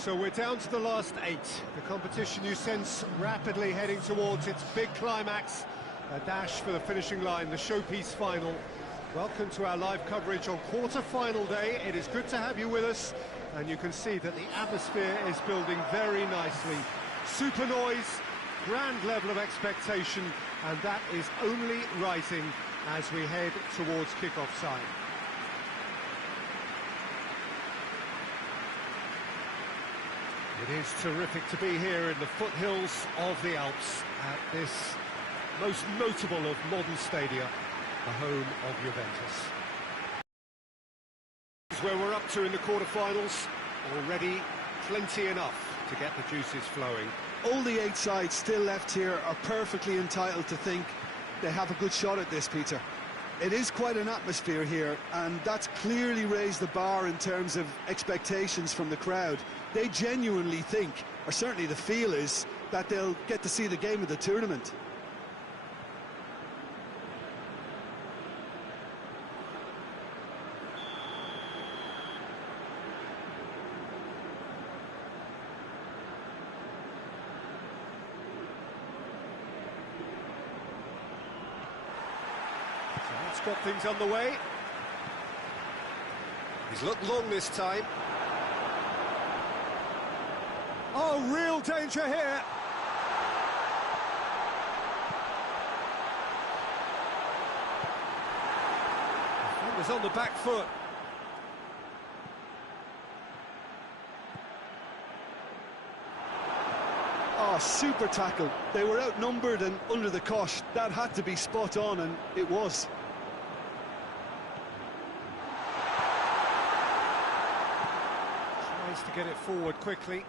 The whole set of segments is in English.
So we're down to the last 8. The competition you sense rapidly heading towards its big climax. A dash for the finishing line, the showpiece final. Welcome to our live coverage on quarter-final day. It is good to have you with us, and you can see that the atmosphere is building very nicely. Super noise, grand level of expectation, and that is only rising as we head towards kick-off time. It is terrific to be here in the foothills of the Alps at this most notable of modern stadia, the home of Juventus. Where we're up to in the quarter-finals, already plenty enough to get the juices flowing. All the 8 sides still left here are perfectly entitled to think they have a good shot at this, Peter. It is quite an atmosphere here, and that's clearly raised the bar in terms of expectations from the crowd. They genuinely think, or certainly the feel is, that they'll get to see the game of the tournament. So that's got things underway. He's looked long this time. Oh, real danger here. Defender's on the back foot. Oh, super tackle. They were outnumbered and under the cosh. That had to be spot on, and it was. Tries to get it forward quickly.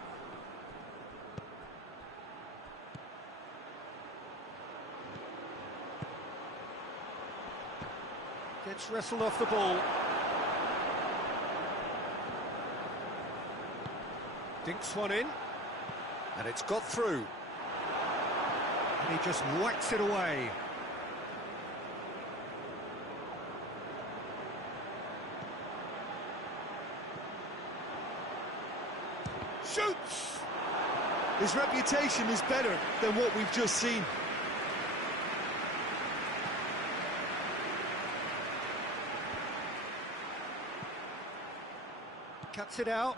Gets wrestled off the ball. Dinks one in. And it's got through. And he just whacks it away. Shoots! His reputation is better than what we've just seen. Cuts it out.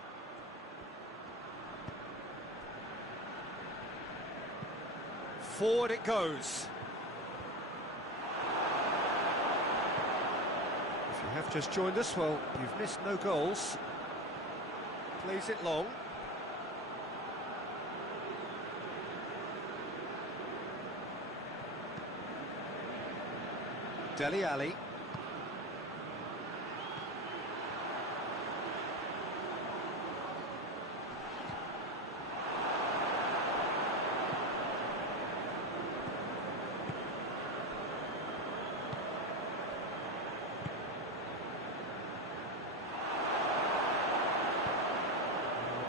Forward it goes. If you have just joined us, well, you've missed no goals. Plays it long. Dele Alli.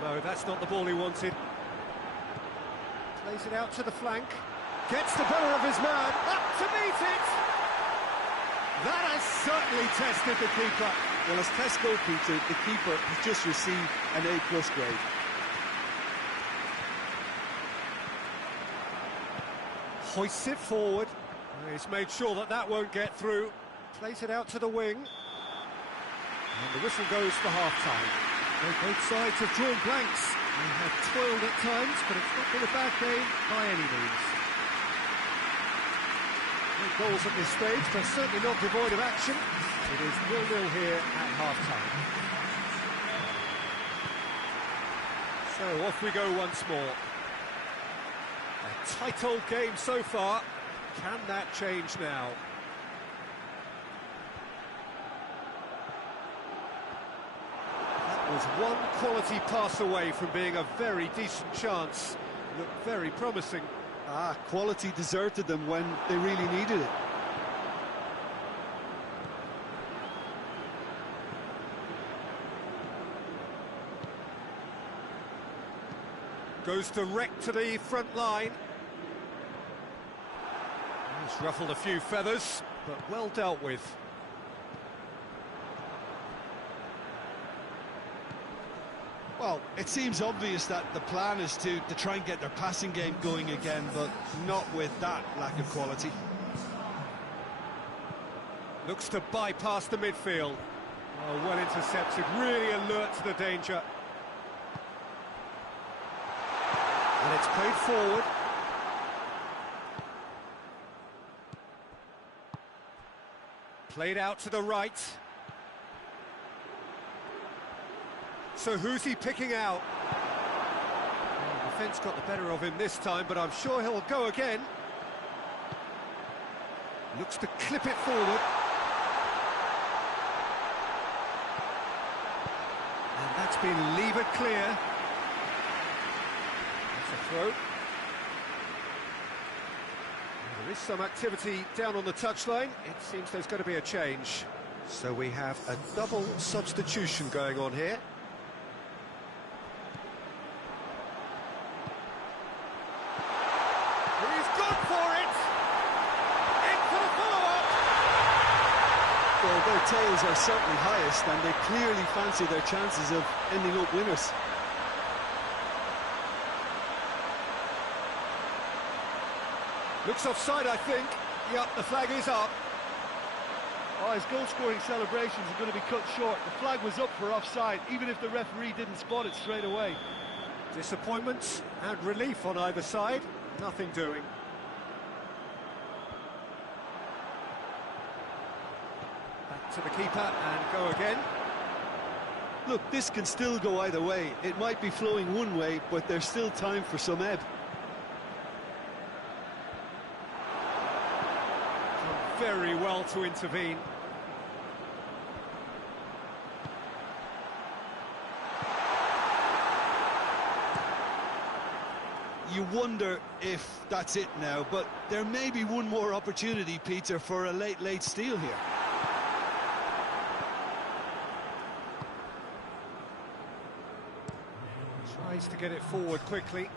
No, that's not the ball he wanted. Plays it out to the flank. Gets the better of his man. Up to meet it! That has certainly tested the keeper. Well, as tests go, Peter, the keeper has just received an A+ grade. Hoists it forward. He's made sure that that won't get through. Plays it out to the wing. And the whistle goes for half-time. Both sides have drawn blanks. They have toiled at times, but it's not been a bad game by any means. No goals at this stage, but certainly not devoid of action. It is 0-0 here at half-time. So off we go once more. A tight old game so far. Can that change now? That was one quality pass away from being a very decent chance. Looked very promising. Quality deserted them when they really needed it. Goes direct to the front line. He's ruffled a few feathers, but well dealt with. Well, it seems obvious that the plan is to try and get their passing game going again, but not with that lack of quality. Looks to bypass the midfield. Oh, well intercepted, really alert to the danger. And it's played forward. Played out to the right. So who's he picking out? Well, the defence got the better of him this time, but I'm sure he'll go again. Looks to clip it forward. And that's been levered clear. That's a throw. There is some activity down on the touchline. It seems there's going to be a change. So we have a double substitution going on here. He's gone for it! Into the follow-up! Well, their tails are certainly highest, and they clearly fancy their chances of ending up winners. Looks offside, I think. Yep, the flag is up. Oh, his goal-scoring celebrations are going to be cut short. The flag was up for offside, even if the referee didn't spot it straight away. Disappointments and relief on either side. Nothing doing. Back to the keeper and go again. Look, this can still go either way. It might be flowing one way, but there's still time for some ebb. Very well to intervene. You wonder if that's it now, but there may be one more opportunity, Peter, for a late steal here. Tries to get it forward quickly.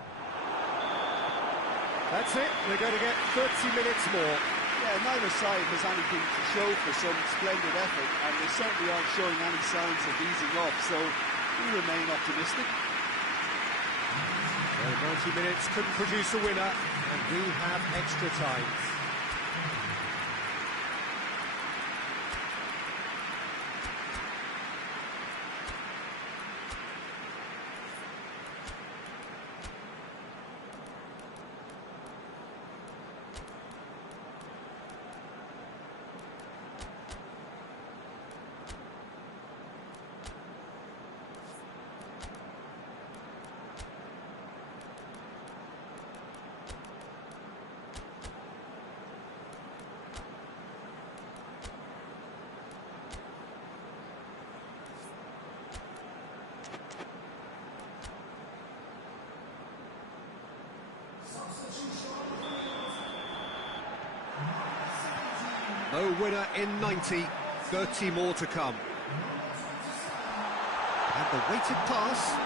That's it, they're going to get 30 minutes more. Yeah, neither side has anything to show for some splendid effort, and they certainly aren't showing any signs of easing off, so we remain optimistic. Well, 90 minutes couldn't produce a winner, and we have extra time. No winner in 90, 30 more to come. And the weighted pass.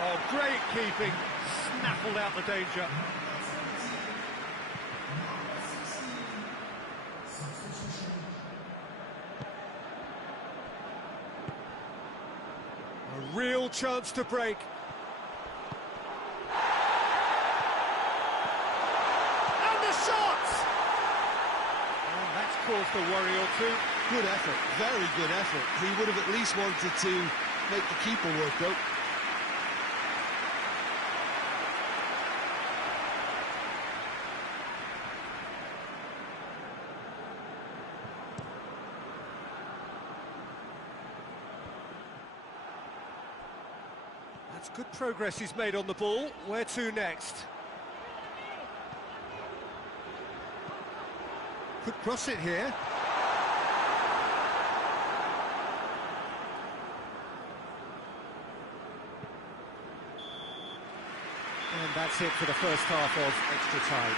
Oh, great keeping, snaffled out the danger. A real chance to break. Caused a worry or two. Good effort, very good effort. He would have at least wanted to make the keeper work out. That's good progress he's made on the ball. Where to next? Could cross it here. And that's it for the first half of extra time.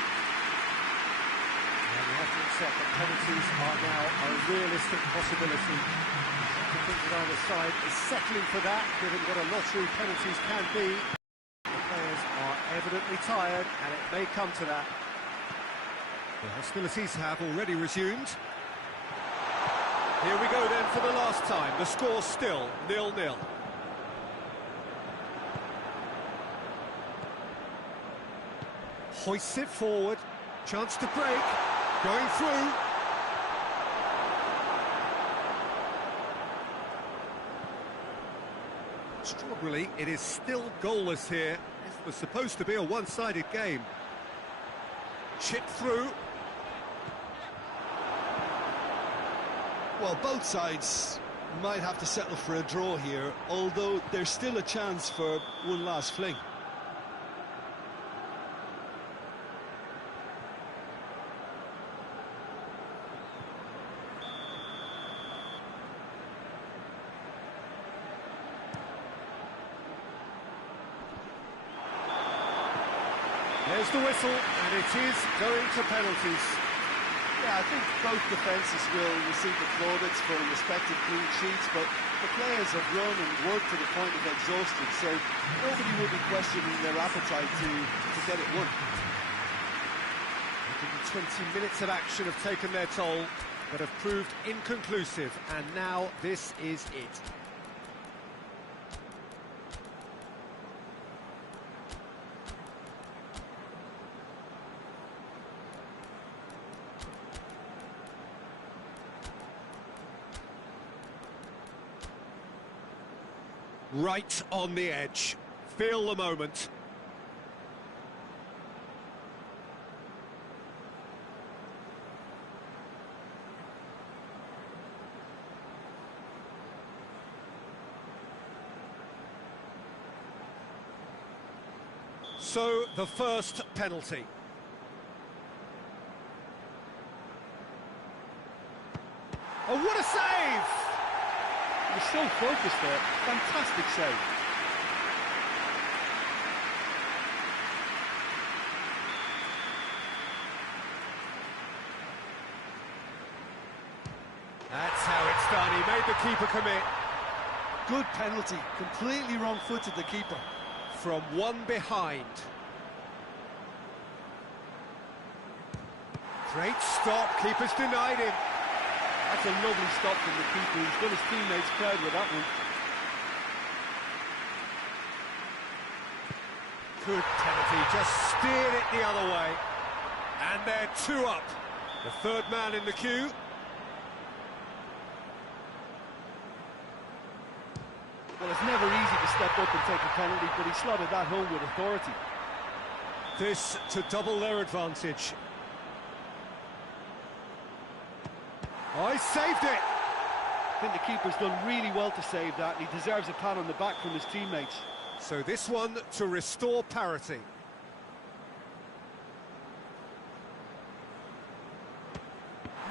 And we have to accept that penalties are now a realistic possibility. I think that either side is settling for that, given what a lottery penalties can be. The players are evidently tired, and it may come to that. The hostilities have already resumed. Here we go then for the last time. The score still 0-0. Hoists it forward. Chance to break. Going through. Extraordinarily, it is still goalless here. This was supposed to be a one-sided game. Chip through. Well, both sides might have to settle for a draw here, although there's still a chance for one last fling. There's the whistle, and it is going to penalties. Yeah, I think both defences will receive the plaudits for respective clean sheets, but the players have run and worked to the point of exhaustion, so nobody will be questioning their appetite to get it won. 20 minutes of action have taken their toll, but have proved inconclusive, and now this is it. Right on the edge. Feel the moment. So, the first penalty. Oh, what a save! He was so focused there. Fantastic save. That's how it's done. He made the keeper commit. Good penalty. Completely wrong-footed, the keeper. From one behind. Great stop. Keeper's denied him. That's a lovely stop from the keeper. He's done his teammates proud with that one. Good penalty, just steered it the other way. And they're 2 up. The third man in the queue. Well, it's never easy to step up and take a penalty, but he slotted that home with authority. This to double their advantage. Oh, he saved it! I think the keeper's done really well to save that, and he deserves a pat on the back from his teammates. So this one to restore parity.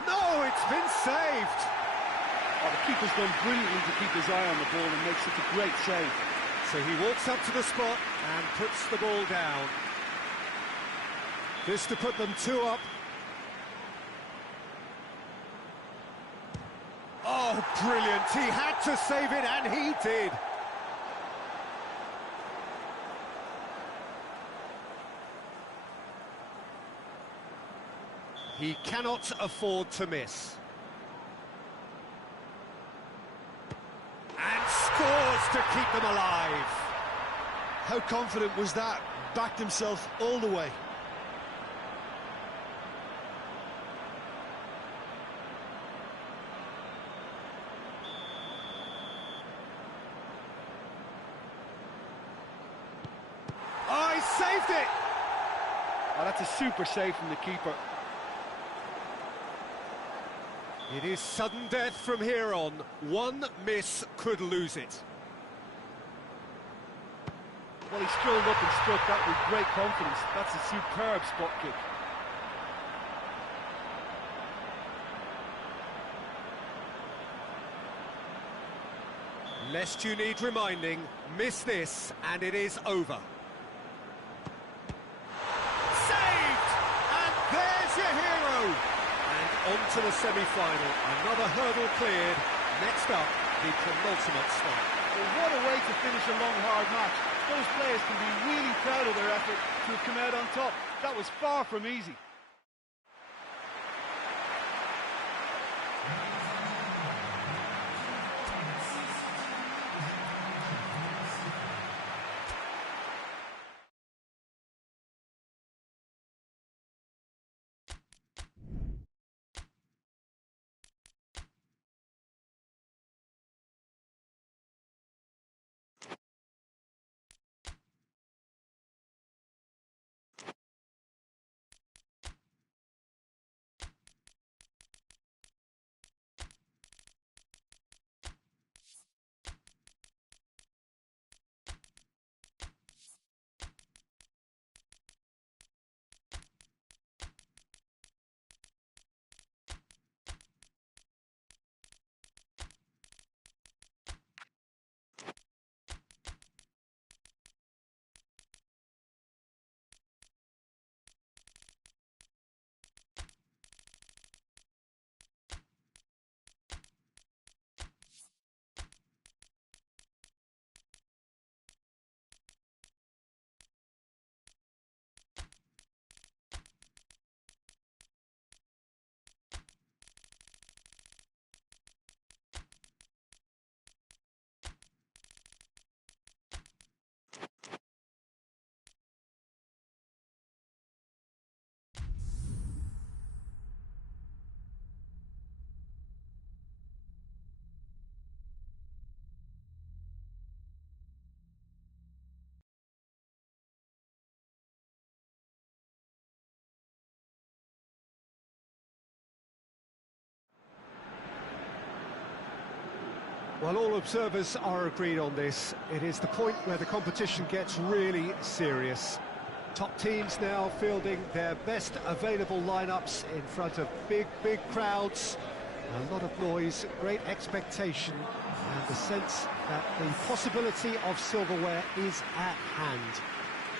No, it's been saved! Oh, the keeper's done brilliantly to keep his eye on the ball and make such a great save. So he walks up to the spot and puts the ball down. This to put them 2 up. Oh, brilliant. He had to save it, and he did. He cannot afford to miss. And scores to keep them alive. How confident was that? Backed himself all the way. Oh, he saved it! Oh, that's a super save from the keeper. It is sudden death from here on. One miss could lose it. Well, he strolled up and struck that with great confidence. That's a superb spot kick. Lest you need reminding, miss this and it is over. Saved! And there's your hero! And on to the semi-final. Another hurdle cleared. Next up, the penultimate stop. Well, what a way to finish a long, hard match. Those players can be really proud of their effort to have come out on top. That was far from easy. Well, all observers are agreed on this. It is the point where the competition gets really serious. Top teams now fielding their best available lineups in front of big crowds. A lot of noise, great expectation, and the sense that the possibility of silverware is at hand.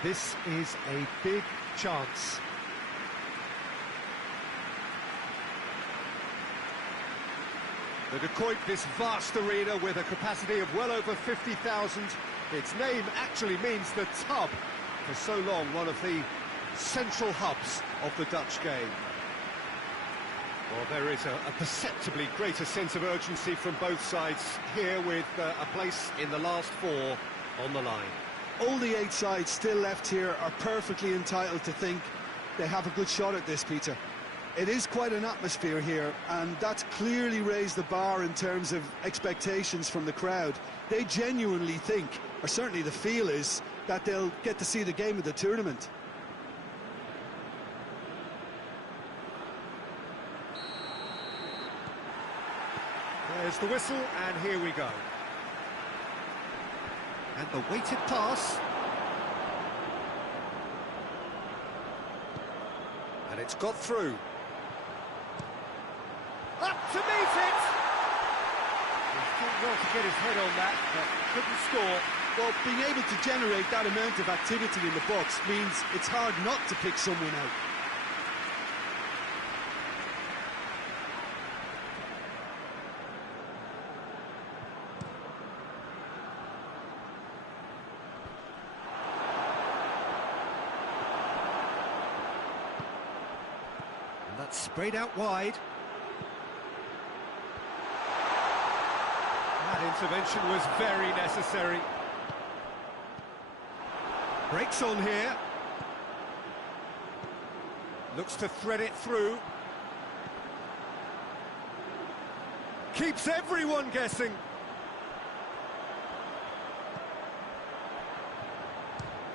This is a big chance. The Decoit, this vast arena with a capacity of well over 50,000. Its name actually means the tub. For so long, one of the central hubs of the Dutch game. Well, there is a perceptibly greater sense of urgency from both sides here with a place in the last four on the line. All the 8 sides still left here are perfectly entitled to think they have a good shot at this, Peter. It is quite an atmosphere here, and that's clearly raised the bar in terms of expectations from the crowd. They genuinely think, or certainly the feel is, that they'll get to see the game of the tournament. There's the whistle, and here we go. And the weighted pass. And it's got through. Up to meet it! He did well to get his head on that, but couldn't score. Well, being able to generate that amount of activity in the box means it's hard not to pick someone out. And that's sprayed out wide. That intervention was very necessary. Breaks on here. Looks to thread it through. Keeps everyone guessing.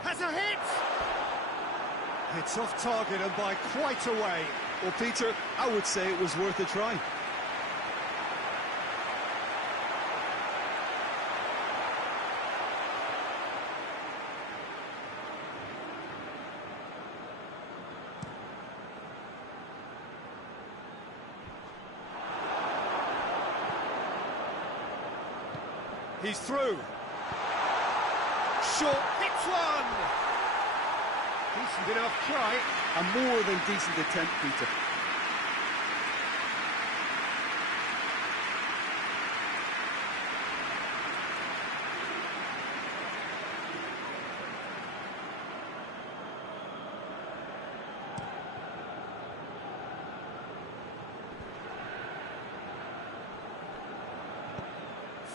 Has a hit! It's off target and by quite a way. Well, Peter, I would say it was worth a try. He's through. Short, hits one! Decent enough try. A more than decent attempt, Peter.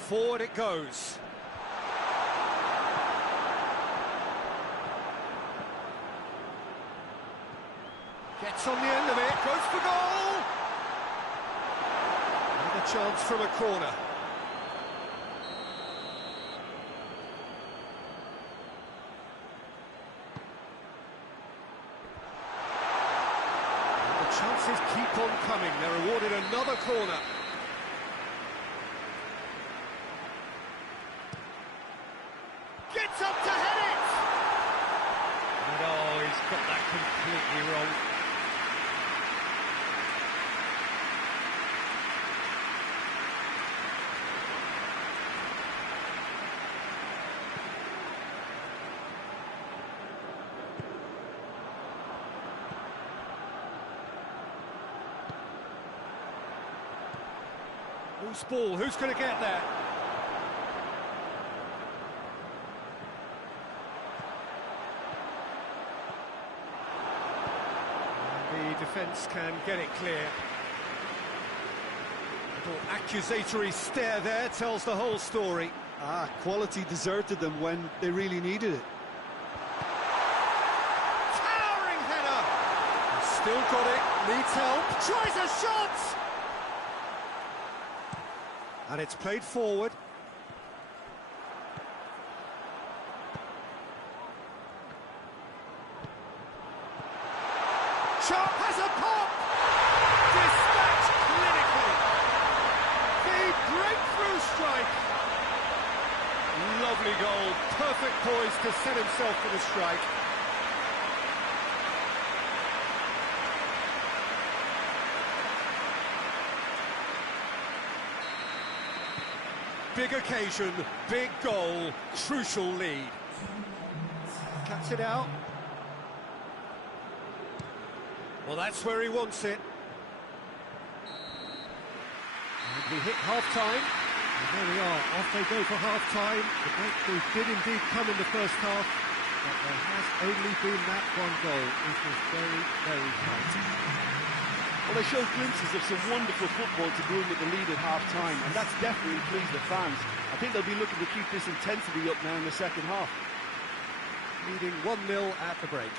Forward it goes. Gets on the end of it, goes for goal! Another chance from a corner. And the chances keep on coming. They're awarded another corner. Gets up to head it! And oh, he's got that completely wrong. Loose ball, who's going to get there? Defence can get it clear. Little accusatory stare there tells the whole story. Quality deserted them when they really needed it. Towering header! He's still got it, needs help, tries a shot! And it's played forward. Sharp has a pop! Dispatched clinically. The breakthrough strike. Lovely goal, perfect poise to set himself for the strike. Big occasion, big goal, crucial lead. Cuts it out. Well, that's where he wants it. And we hit half-time. And there we are, off they go for half-time. The breakthrough did indeed come in the first half, but there has only been that one goal. It was very, very tight. Well, they showed glimpses of some wonderful football to go in with the lead at half-time, and that's definitely pleased the fans. I think they'll be looking to keep this intensity up now in the second half. Leading 1-0 at the break.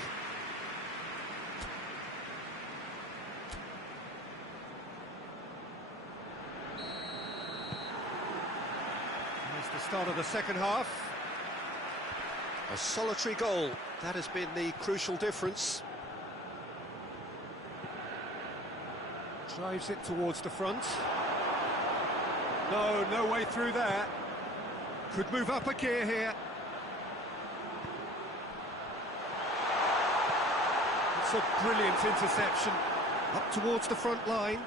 Here's the start of the second half. A solitary goal. That has been the crucial difference. Drives it towards the front. No way through there. Could move up a gear here. It's a brilliant interception. Up towards the front line.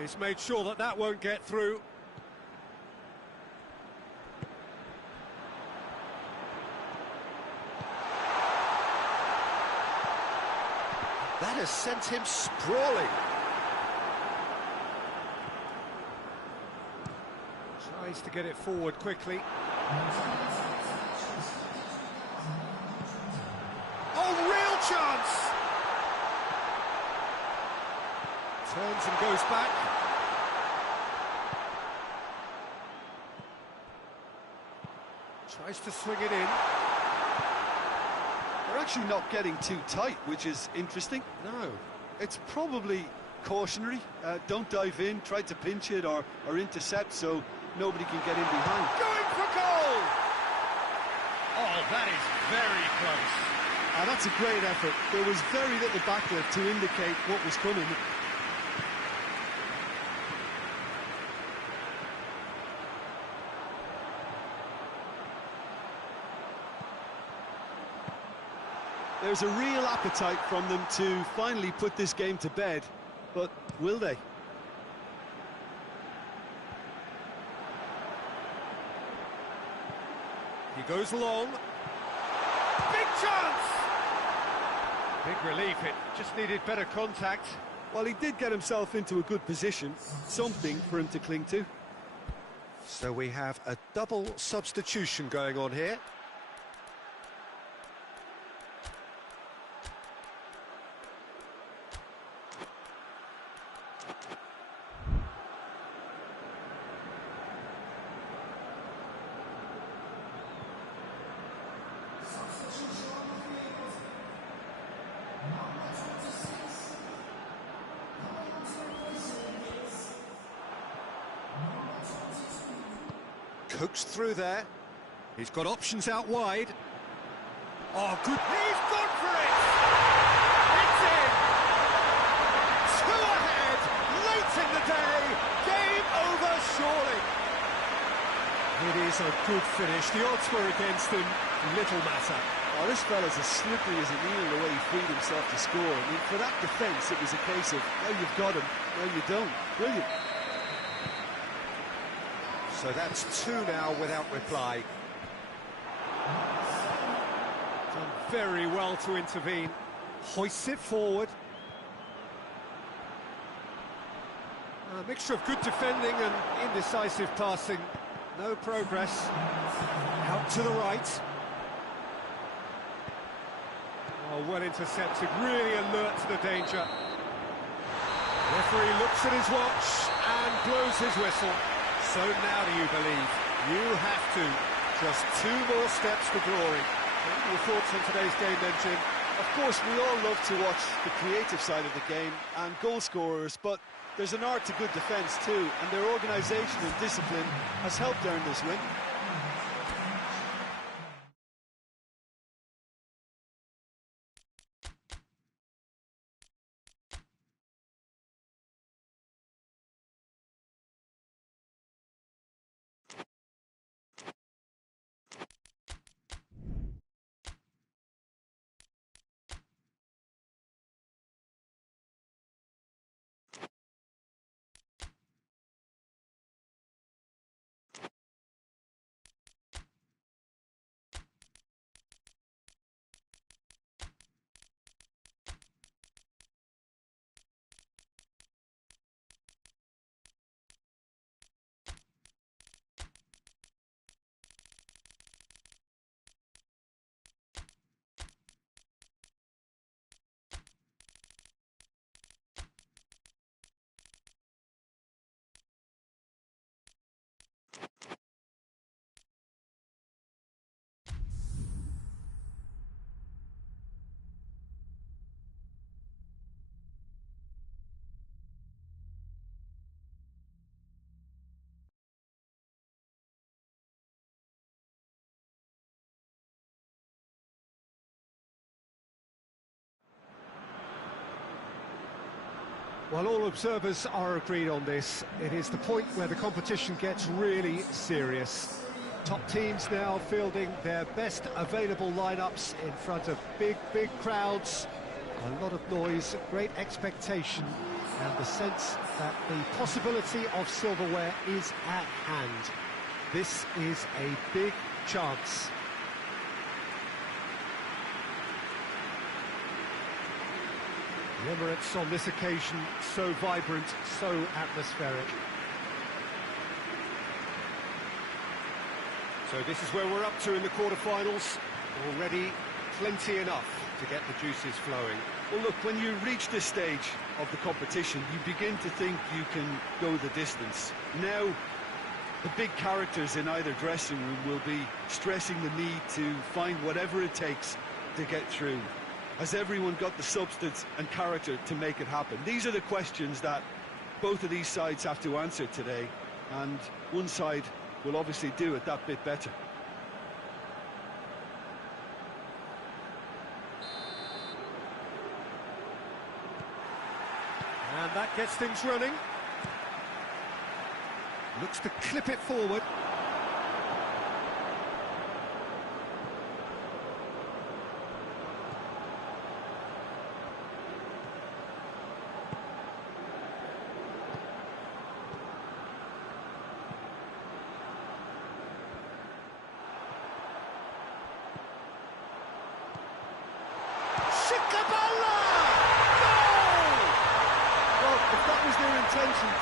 He's made sure that that won't get through. That has sent him sprawling. Tries to get it forward quickly. Oh, real chance! Turns and goes back. Tries to swing it in. They're actually not getting too tight, which is interesting. No. It's probably cautionary. Don't dive in, try to pinch it or intercept so nobody can get in behind. Going for goal! Oh, that is very close. That's a great effort. There was very little backlift to indicate what was coming. There's a real appetite from them to finally put this game to bed, but will they? He goes long. Big chance! Big relief, it just needed better contact. Well, he did get himself into a good position, something for him to cling to. So we have a double substitution going on here. Coaxed through there. He's got options out wide. Oh, good. He's gone for it! It's in! 2 ahead, late in the day. Game over, surely. It is a good finish. The odds were against him. Little matter. Oh, this fella's as slippery as a needle the way he freed himself to score. I mean, for that defence, it was a case of, now you've got him, now you don't. Brilliant. So that's 2 now without reply. Done very well to intervene. Hoists it forward. A mixture of good defending and indecisive passing. No progress. Out to the right. Oh, well intercepted. Really alert to the danger. Referee looks at his watch and blows his whistle. So now do you believe? You have to. Just 2 more steps to glory. What are your thoughts on today's game then, Jim? Of course, we all love to watch the creative side of the game and goal scorers, but there's an art to good defence too, and their organisation and discipline has helped earn this win. Well, all observers are agreed on this. It is the point where the competition gets really serious. Top teams now fielding their best available lineups in front of big crowds. A lot of noise, great expectation, and the sense that the possibility of silverware is at hand. This is a big chance. The Emirates on this occasion so vibrant, so atmospheric. So this is where we're up to in the quarterfinals. Already plenty enough to get the juices flowing. Well, look, when you reach this stage of the competition, you begin to think you can go the distance. Now, the big characters in either dressing room will be stressing the need to find whatever it takes to get through. Has everyone got the substance and character to make it happen? These are the questions that both of these sides have to answer today, and one side will obviously do it that bit better. And that gets things running. Looks to clip it forward.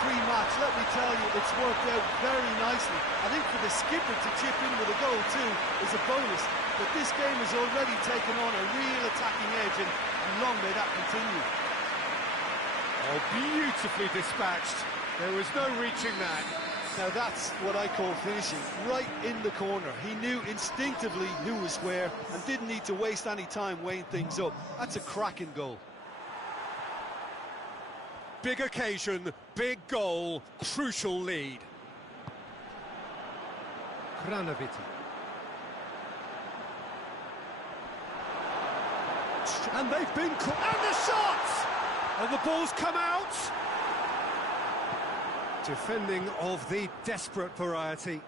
Pre-match, let me tell you, it's worked out very nicely. I think for the skipper to chip in with a goal too is a bonus, but this game has already taken on a real attacking edge, and long may that continue. Oh, beautifully dispatched. There was no reaching that. Now that's what I call finishing, right in the corner. He knew instinctively who was where and didn't need to waste any time weighing things up. That's a cracking goal. Big occasion, big goal, crucial lead. Granoviti. And they've been caught. And the shot! And the ball's come out. Defending of the desperate variety.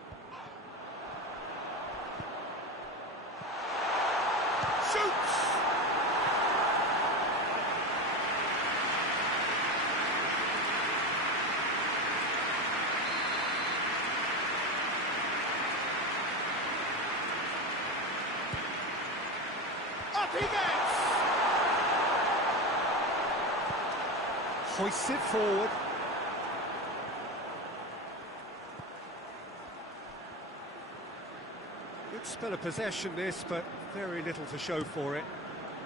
Shoots! Up he gets! Hoists it forward. Good spell of possession this, but very little to show for it.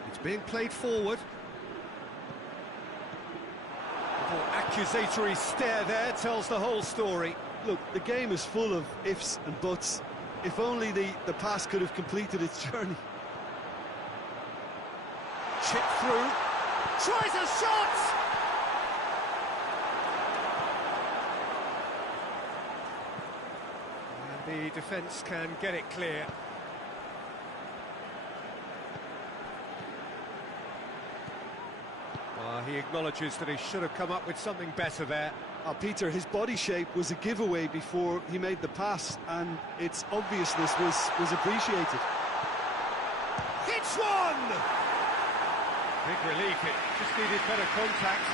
It's being played forward. Little accusatory stare there tells the whole story. Look, the game is full of ifs and buts. If only the pass could have completed its journey. Chip through, tries a shot! And the defence can get it clear. He acknowledges that he should have come up with something better there. Peter, his body shape was a giveaway before he made the pass, and its obviousness was appreciated. Hits one! Big relief, it just needed better contact.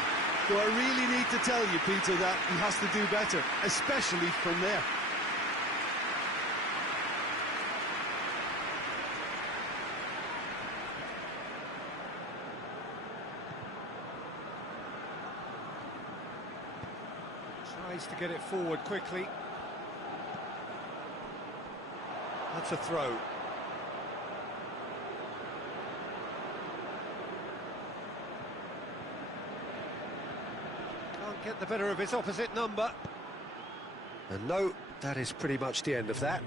So I really need to tell you, Peter, that he has to do better, especially from there. Tries to get it forward quickly. That's a throw. Can't get the better of his opposite number. And no, that is pretty much the end of that.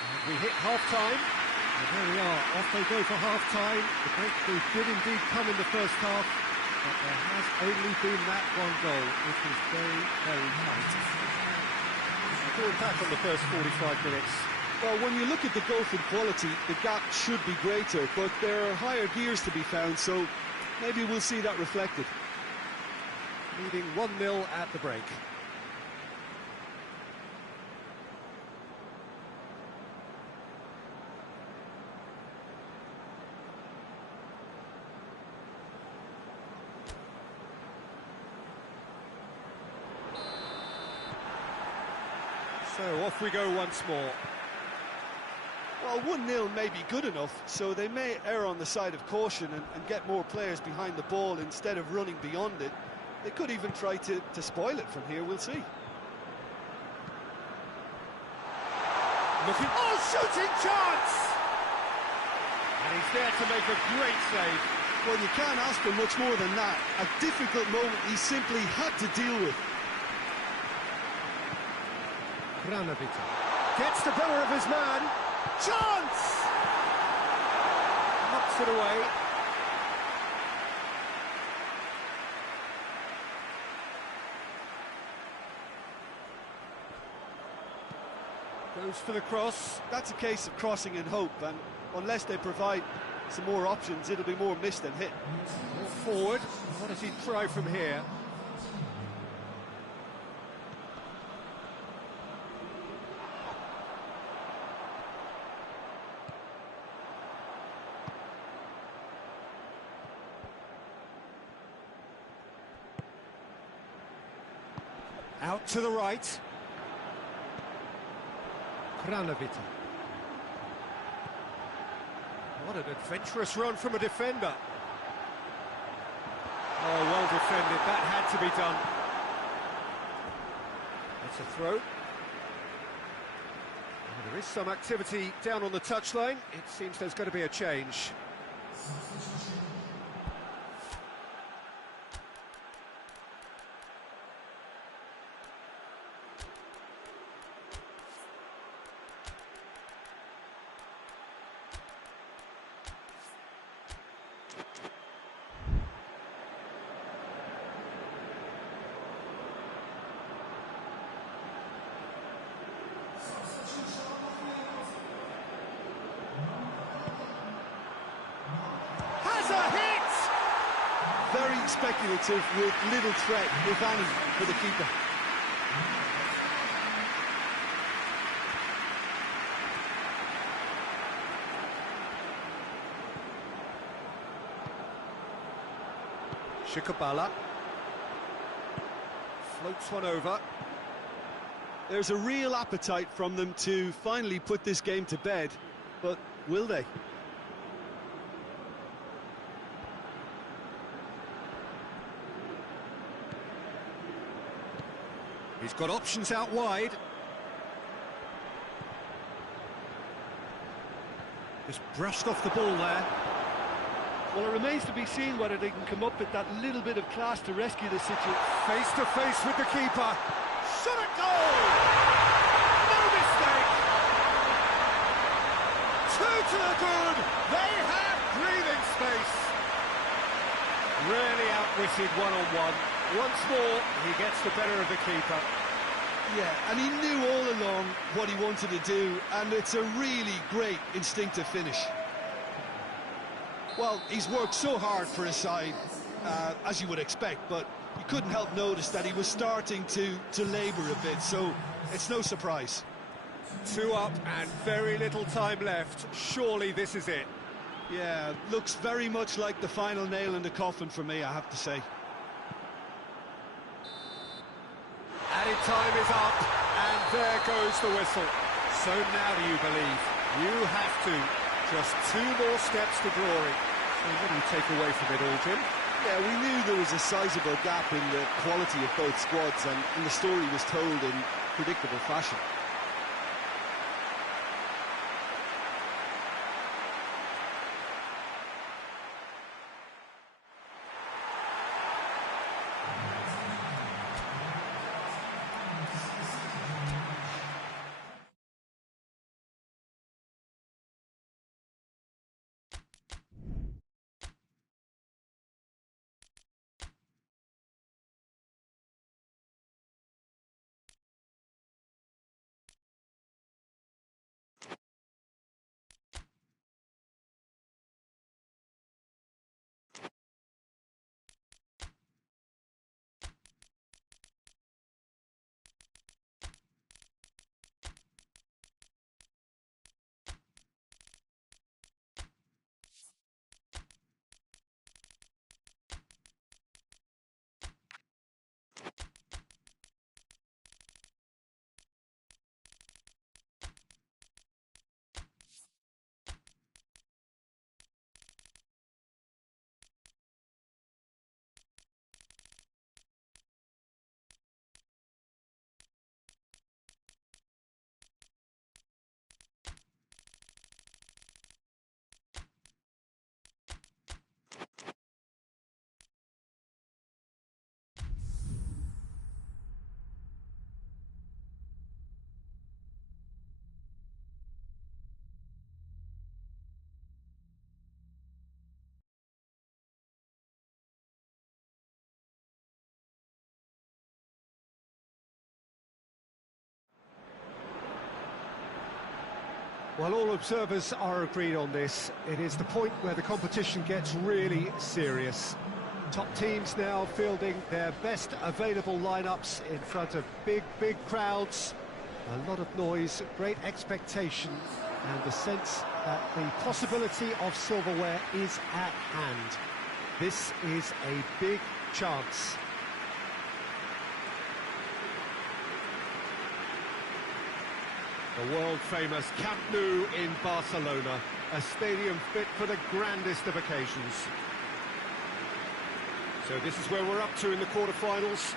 And we hit half-time. And there we are, off they go for half-time. The breakthrough did indeed come in the first half, but there has only been that one goal. It was very, very tight. Going back on the first 45 minutes, Well, when you look at the gulf in quality, the gap should be greater, but there are higher gears to be found, so maybe we'll see that reflected. Leading 1-0 at the break. So off we go once more. Well, 1-0 may be good enough, so they may err on the side of caution and get more players behind the ball instead of running beyond it. They could even try to spoil it from here, we'll see. Looking, oh, shooting chance! And he's there to make a great save. Well, you can't ask for much more than that. A difficult moment he simply had to deal with. Gets the better of his man. Chance! Knocks it away. Goes for the cross. That's a case of crossing in hope, and unless they provide some more options, it'll be more missed than hit. Forward. What does he try from here? Out to the right. What an adventurous run from a defender. Oh, well defended. That had to be done. That's a throw. Oh, there is some activity down on the touchline. It seems there's going to be a change. Very speculative with little threat, if any, for the keeper. Shikabala floats one over. There's a real appetite from them to finally put this game to bed, but will they? He's got options out wide. Just brushed off the ball there. Well, it remains to be seen whether they can come up with that little bit of class to rescue the situation. Face to face with the keeper. Shot at goal! No mistake! Two to the good! They have breathing space! Really outwitted one-on-one. Once more, he gets the better of the keeper. Yeah, and he knew all along what he wanted to do, and it's a really great instinctive finish. Well, he's worked so hard for his side, as you would expect, but you couldn't help notice that he was starting to labour a bit, so it's no surprise. 2 up and very little time left. Surely this is it. Yeah, looks very much like the final nail in the coffin for me, I have to say. Added time is up, and there goes the whistle. So now do you believe? You have to. Just 2 more steps to glory. So what do you take away from it all, Jim? Yeah, we knew there was a sizable gap in the quality of both squads, and the story was told in predictable fashion. Well, all observers are agreed on this. It is the point where the competition gets really serious. Top teams now fielding their best available lineups in front of big crowds. A lot of noise, great expectation, and the sense that the possibility of silverware is at hand. This is a big chance. The world-famous Camp Nou in Barcelona, a stadium fit for the grandest of occasions. So this is where we're up to in the quarterfinals.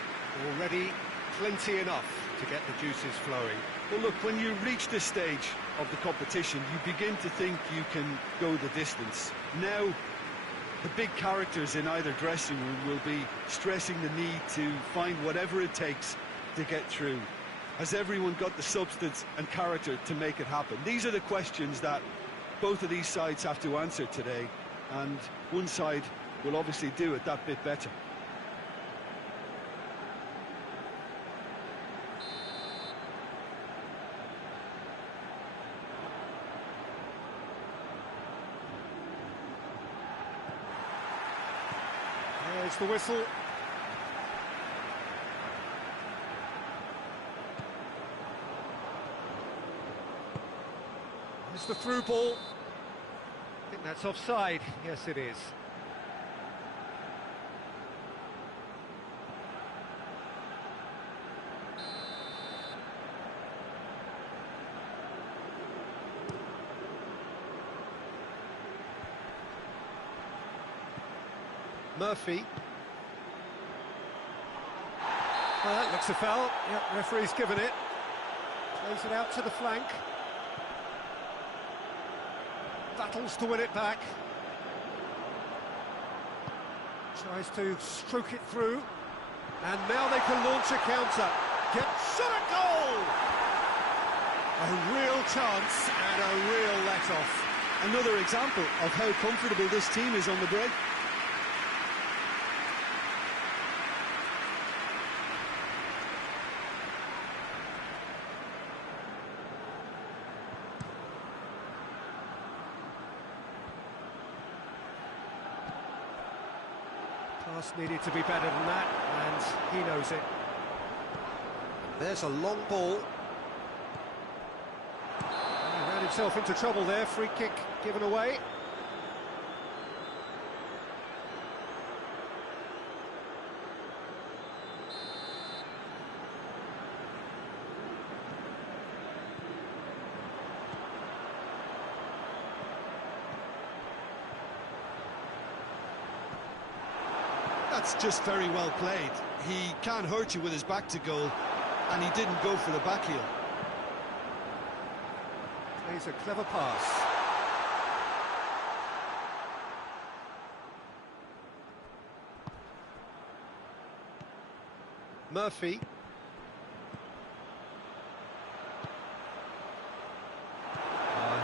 Already plenty enough to get the juices flowing. Well, look, when you reach this stage of the competition, you begin to think you can go the distance. Now, the big characters in either dressing room will be stressing the need to find whatever it takes to get through. Has everyone got the substance and character to make it happen? These are the questions that both of these sides have to answer today, and one side will obviously do it that bit better. There's the whistle. There's the through ball. I think that's offside. Yes, it is. Murphy. Well, that looks a foul. Yep, referee's given it. Plays it out to the flank. Battles to win it back. Tries to stroke it through. And now they can launch a counter. Get shot at goal! A real chance and a real let-off. Another example of how comfortable this team is on the break. Pass needed to be better than that, and he knows it. There's a long ball. He ran himself into trouble there, free kick given away. That's just very well played. He can't hurt you with his back to goal, and he didn't go for the back heel. Plays a clever pass. Murphy.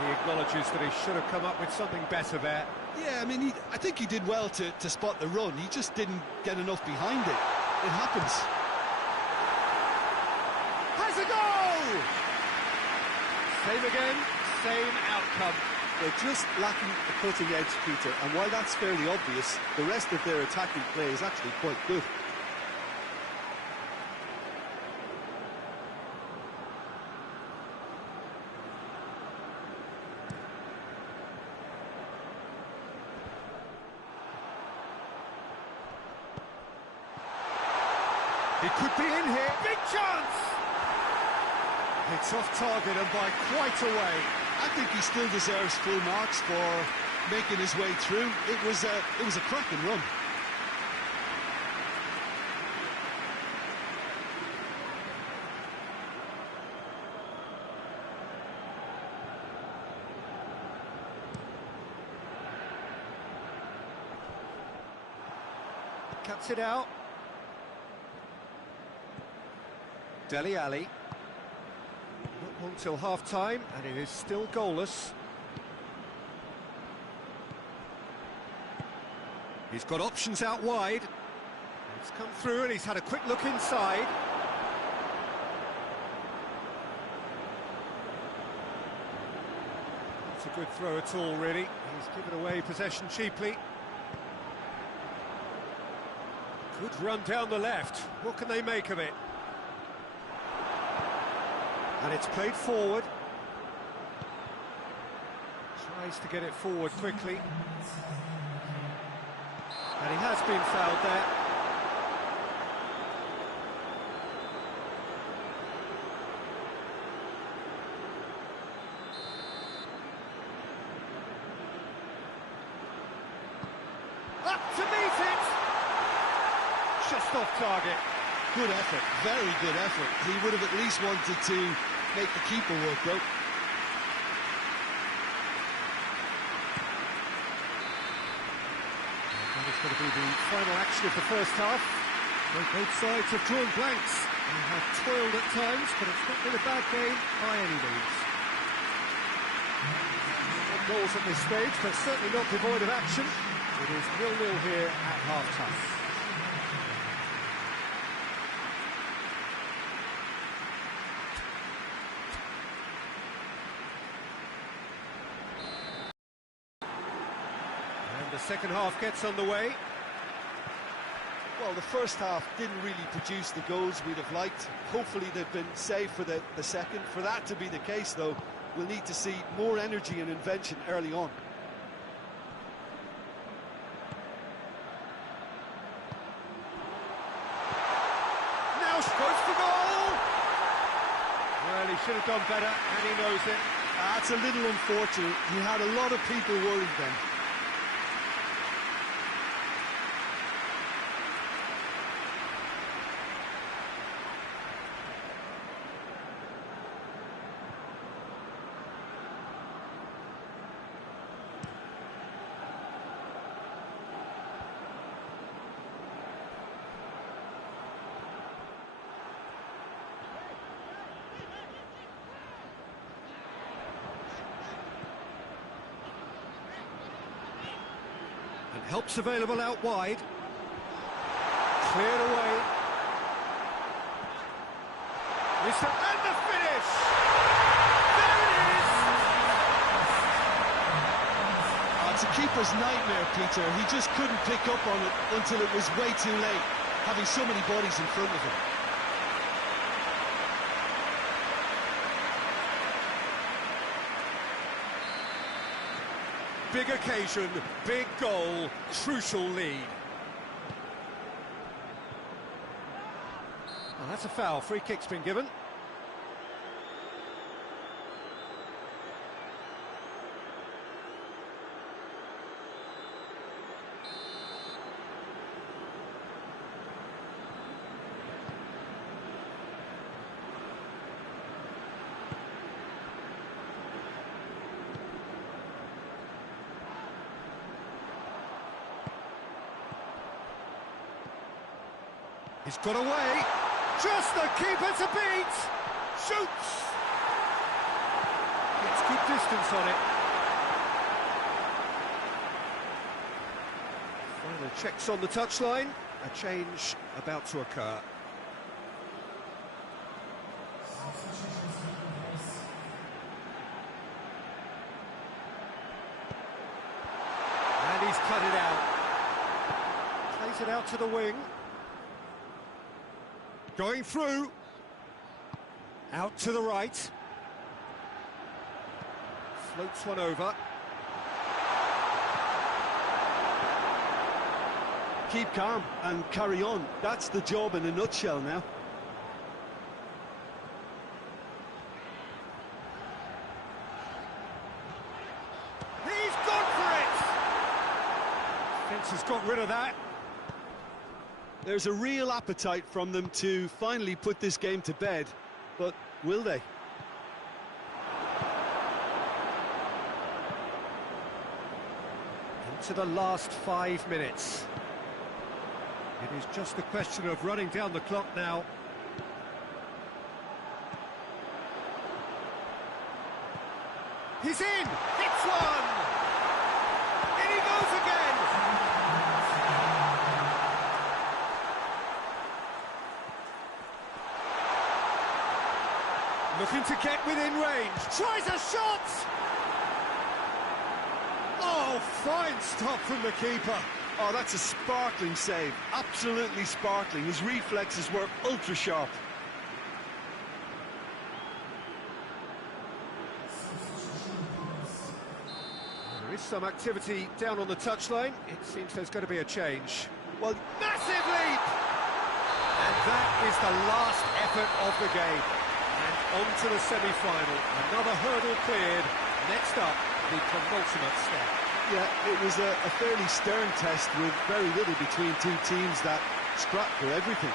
He acknowledges that he should have come up with something better there. Yeah, I mean, I think he did well to spot the run. He just didn't get enough behind it. It happens. Has a goal! Same again, same outcome. They're just lacking the cutting edge, Peter, and while that's fairly obvious, the rest of their attacking play is actually quite good. He could be in here. Big chance! It's off target and by quite a way. I think he still deserves full marks for making his way through. It was a cracking run. Cuts it out. Dele Alli. Not long till half-time, and it is still goalless. He's got options out wide. He's come through and he's had a quick look inside. a good throw at all, really. He's given away possession cheaply. Good run down the left. What can they make of it? And it's played forward. Tries to get it forward quickly. And he has been fouled there. Up to meet it! Just off target. Good effort, very good effort. He would have at least wanted to make the keeper work, though. That is going to be the final action of the first half. Both sides have drawn blanks and have toiled at times, but it's not been a bad game by any means. No goals at this stage, but certainly not devoid of action. It is 0-0 here at half-time. The second half gets underway. Well, the first half didn't really produce the goals we'd have liked. Hopefully they've been saved for the second. For that to be the case, though, we'll need to see more energy and invention early on. Now goes for goal! Well, he should have done better, and he knows it. That's a little unfortunate. He had a lot of people worried then. And help's available out wide. Cleared away. MISR, and the finish! There it is! It's a keeper's nightmare, Peter. He just couldn't pick up on it until it was way too late, having so many bodies in front of him. Big occasion, big goal, crucial lead. Oh, that's a foul. Free kick's been given. He's got away. Just the keeper to beat. Shoots. Gets good distance on it. Final checks on the touchline. A change about to occur. And he's cut it out. Plays it out to the wing. Going through, out to the right, floats one over. Keep calm and carry on. That's the job in a nutshell now. He's gone for it! Fence has got rid of that. There's a real appetite from them to finally put this game to bed, but will they? Into the last 5 minutes. It is just a question of running down the clock now. He's in! Hits one! In he goes again! Looking to get within range, tries a shot! fine stop from the keeper. Oh, that's a sparkling save, absolutely sparkling. His reflexes were ultra sharp. There is some activity down on the touchline. It seems there's going to be a change. Well, massive leap! And that is the last effort of the game. And on to the semi-final. Another hurdle cleared. Next up, the penultimate step. yeah, it was a fairly stern test with very little between two teams that scrapped for everything.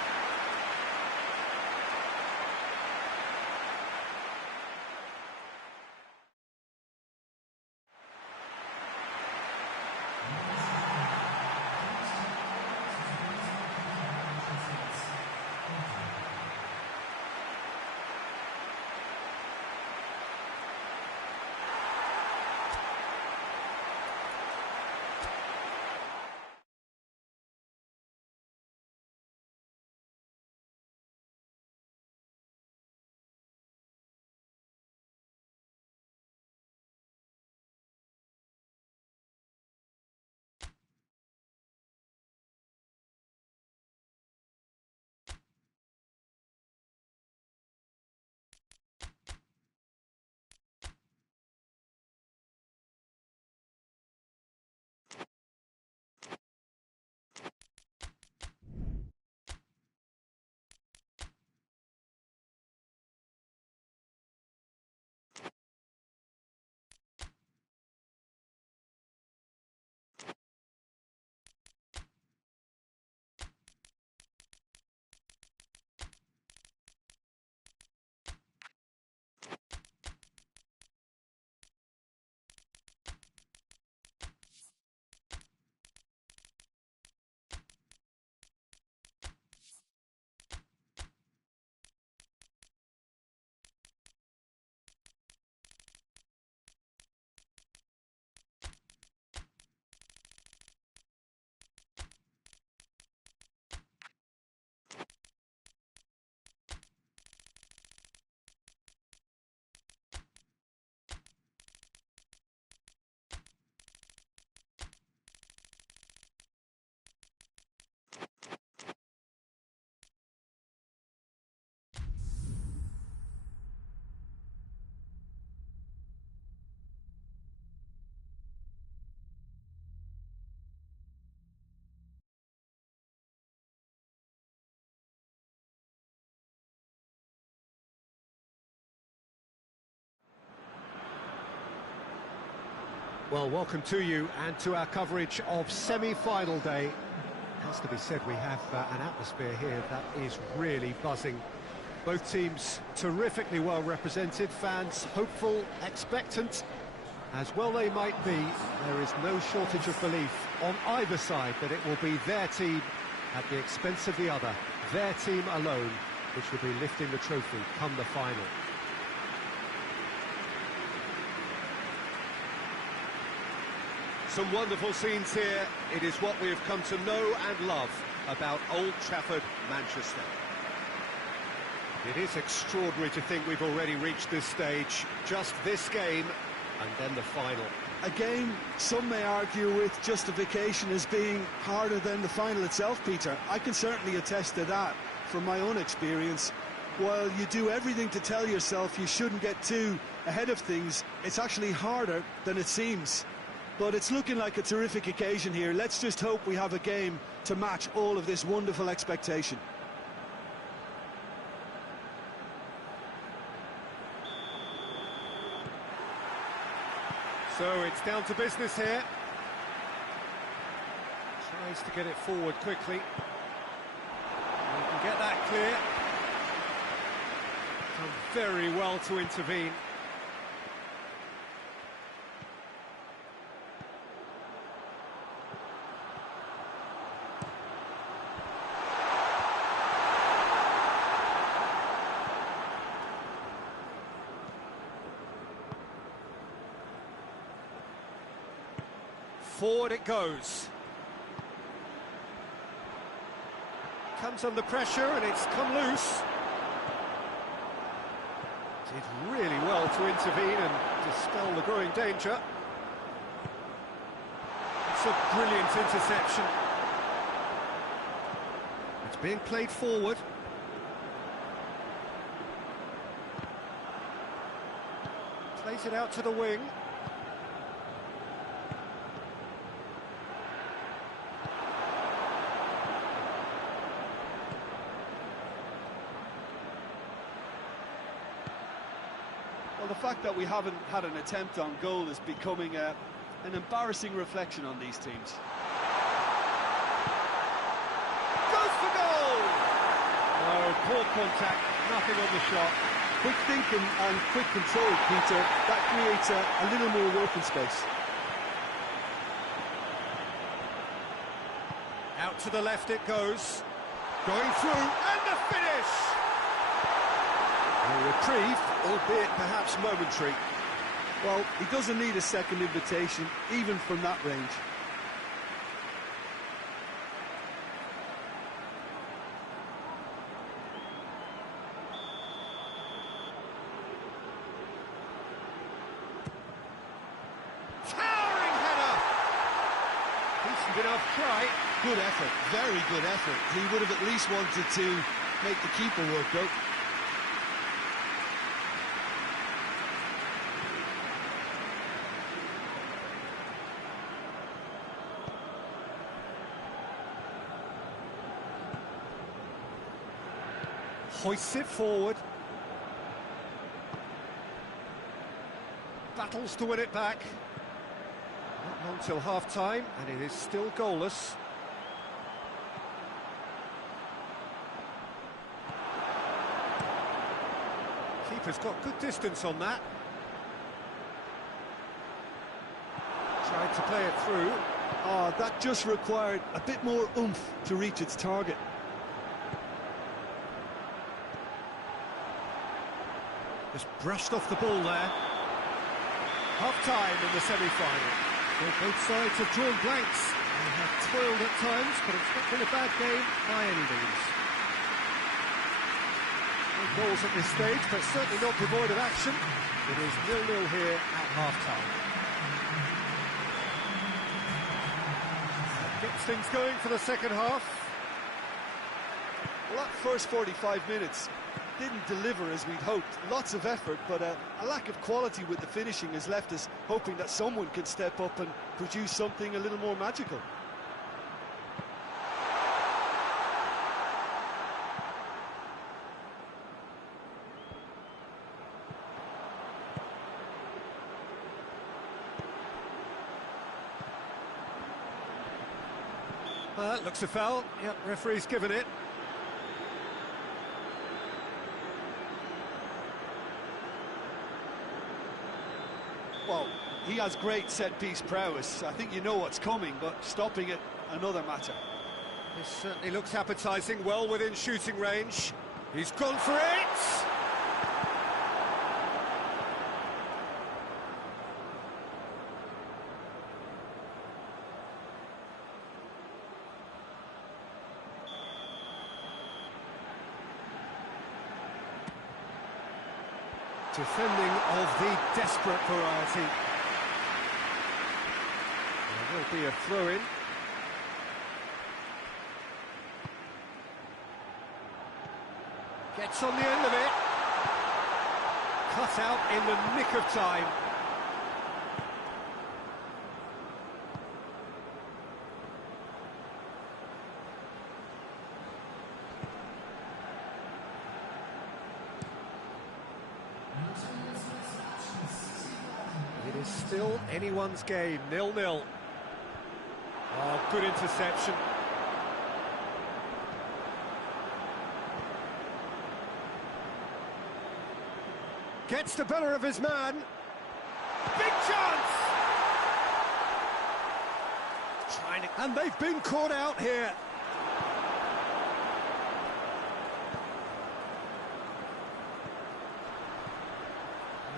Well, welcome to you and to our coverage of semi-final day. It has to be said, we have an atmosphere here that is really buzzing. Both teams terrifically well represented, fans hopeful, expectant. As well they might be, there is no shortage of belief on either side that it will be their team at the expense of the other, their team alone, which will be lifting the trophy come the final. Some wonderful scenes here. It is what we have come to know and love about Old Trafford, Manchester. It is extraordinary to think we've already reached this stage. Just this game, and then the final. A game some may argue with justification as being harder than the final itself, Peter. I can certainly attest to that from my own experience. While you do everything to tell yourself you shouldn't get too ahead of things, it's actually harder than it seems. But it's looking like a terrific occasion here. Let's just hope we have a game to match all of this wonderful expectation. So it's down to business here. Tries to get it forward quickly. We can get that clear. Done very well to intervene. Forward it goes. Comes under pressure and it's come loose. Did really well to intervene and dispel the growing danger. That's a brilliant interception. It's being played forward. Plays it out to the wing. Well, the fact that we haven't had an attempt on goal is becoming an embarrassing reflection on these teams. Goes for goal! No, poor contact, nothing on the shot. Quick thinking and quick control, Peter. That creates a little more working space. Out to the left it goes. Going through, and the finish! A reprieve, albeit perhaps momentary. Well, he doesn't need a second invitation, even from that range. Towering header! Decent enough try. Good effort, very good effort. He would have at least wanted to make the keeper work, though. Hoists it forward. Battles to win it back. Not long till half-time, and it is still goalless. Keeper's got good distance on that. Tried to play it through. Oh, that just required a bit more oomph to reach its target. Just brushed off the ball there. Half-time in the semi-final. Well, both sides have drawn blanks. They have toiled at times, but it's not been a bad game by any means. No goals at this stage, but certainly not devoid of action. It is 0-0 here at half-time. That gets things going for the second half. Well, that first 45 minutes didn't deliver as we'd hoped. Lots of effort, but a lack of quality with the finishing has left us hoping that someone can step up and produce something a little more magical. Looks a foul. Yep, referee's given it. Well, he has great set-piece prowess. I think you know what's coming, but stopping it, another matter. This certainly looks appetising, well within shooting range. He's gone for it! Defending of the desperate variety. There will be a throw-in. Gets on the end of it. Cut out in the nick of time. It is still anyone's game, 0-0. Oh, good interception. Gets the better of his man. Big chance! And they've been caught out here.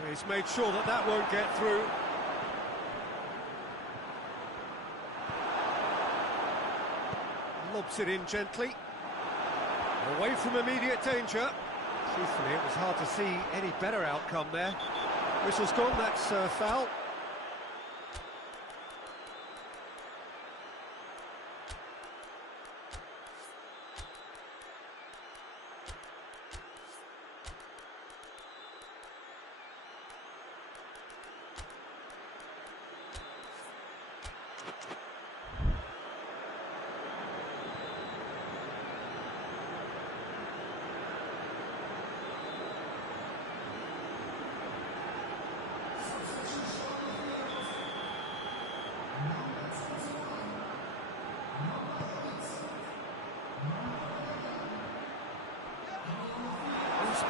He's made sure that that won't get through. Lobs it in gently. Away from immediate danger. Truthfully, it was hard to see any better outcome there. Whistle's gone, that's foul.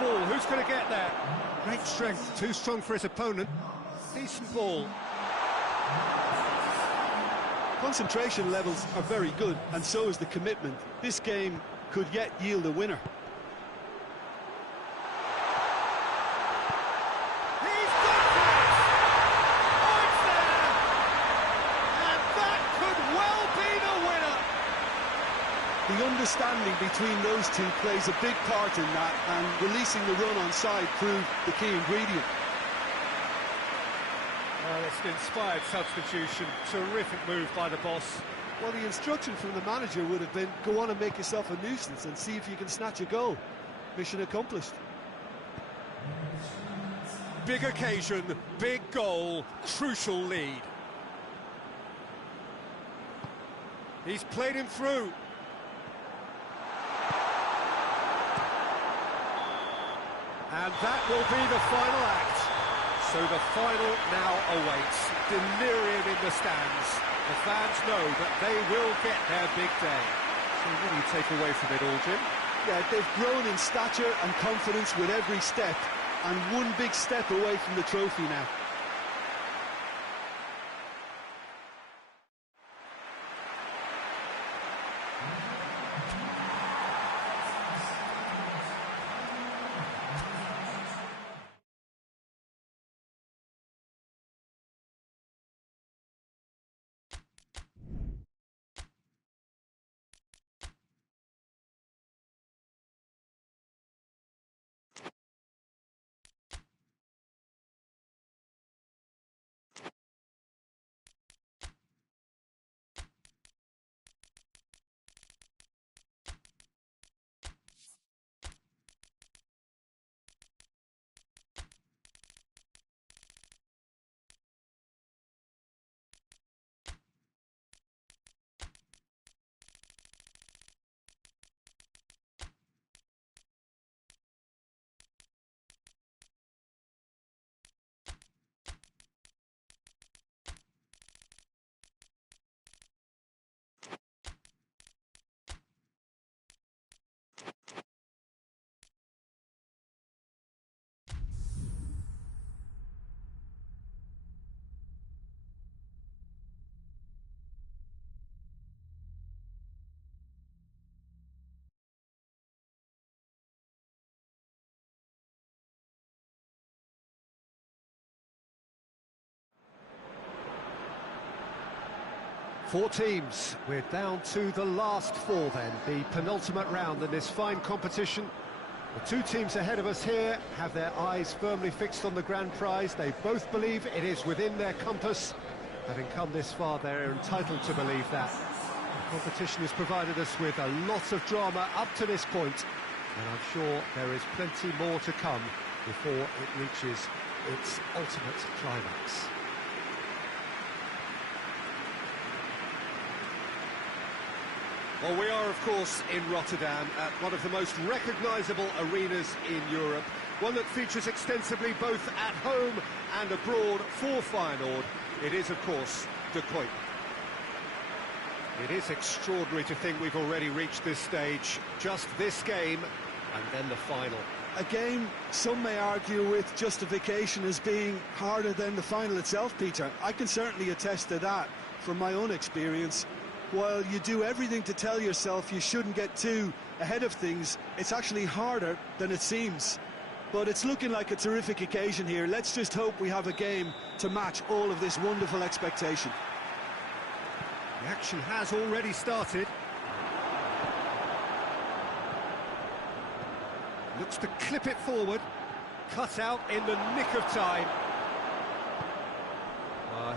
ball. Who's going to get there? Great strength, too strong for his opponent. Decent ball. Concentration levels are very good, and so is the commitment. This game could yet yield a winner. He's got it! Oh, it's there! And that could well be the winner! The understanding between those two plays a big part in that, and releasing the run on side proved the key ingredient. Well, it's an inspired substitution. Terrific move by the boss. Well, the instruction from the manager would have been, go on and make yourself a nuisance and see if you can snatch a goal. Mission accomplished. Big occasion, big goal, crucial lead. He's played him through. And that will be the final act. So the final now awaits. Delirium in the stands. The fans know that they will get their big day. So what do you take away from it all, Jim? Yeah, they've grown in stature and confidence with every step, and one big step away from the trophy now. Four teams. We're down to the last four then, the penultimate round in this fine competition. The two teams ahead of us here have their eyes firmly fixed on the grand prize. They both believe it is within their compass. Having come this far, they're entitled to believe that. The competition has provided us with a lot of drama up to this point, and I'm sure there is plenty more to come before it reaches its ultimate climax. Well, we are, of course, in Rotterdam, at one of the most recognisable arenas in Europe, one that features extensively both at home and abroad for Feyenoord. It is, of course, De Kuip. It is extraordinary to think we've already reached this stage, just this game, and then the final. A game some may argue with justification as being harder than the final itself, Peter. I can certainly attest to that from my own experience. While you do everything to tell yourself you shouldn't get too ahead of things, it's actually harder than it seems. But it's looking like a terrific occasion here. Let's just hope we have a game to match all of this wonderful expectation. The action has already started. Looks to clip it forward. Cut out in the nick of time.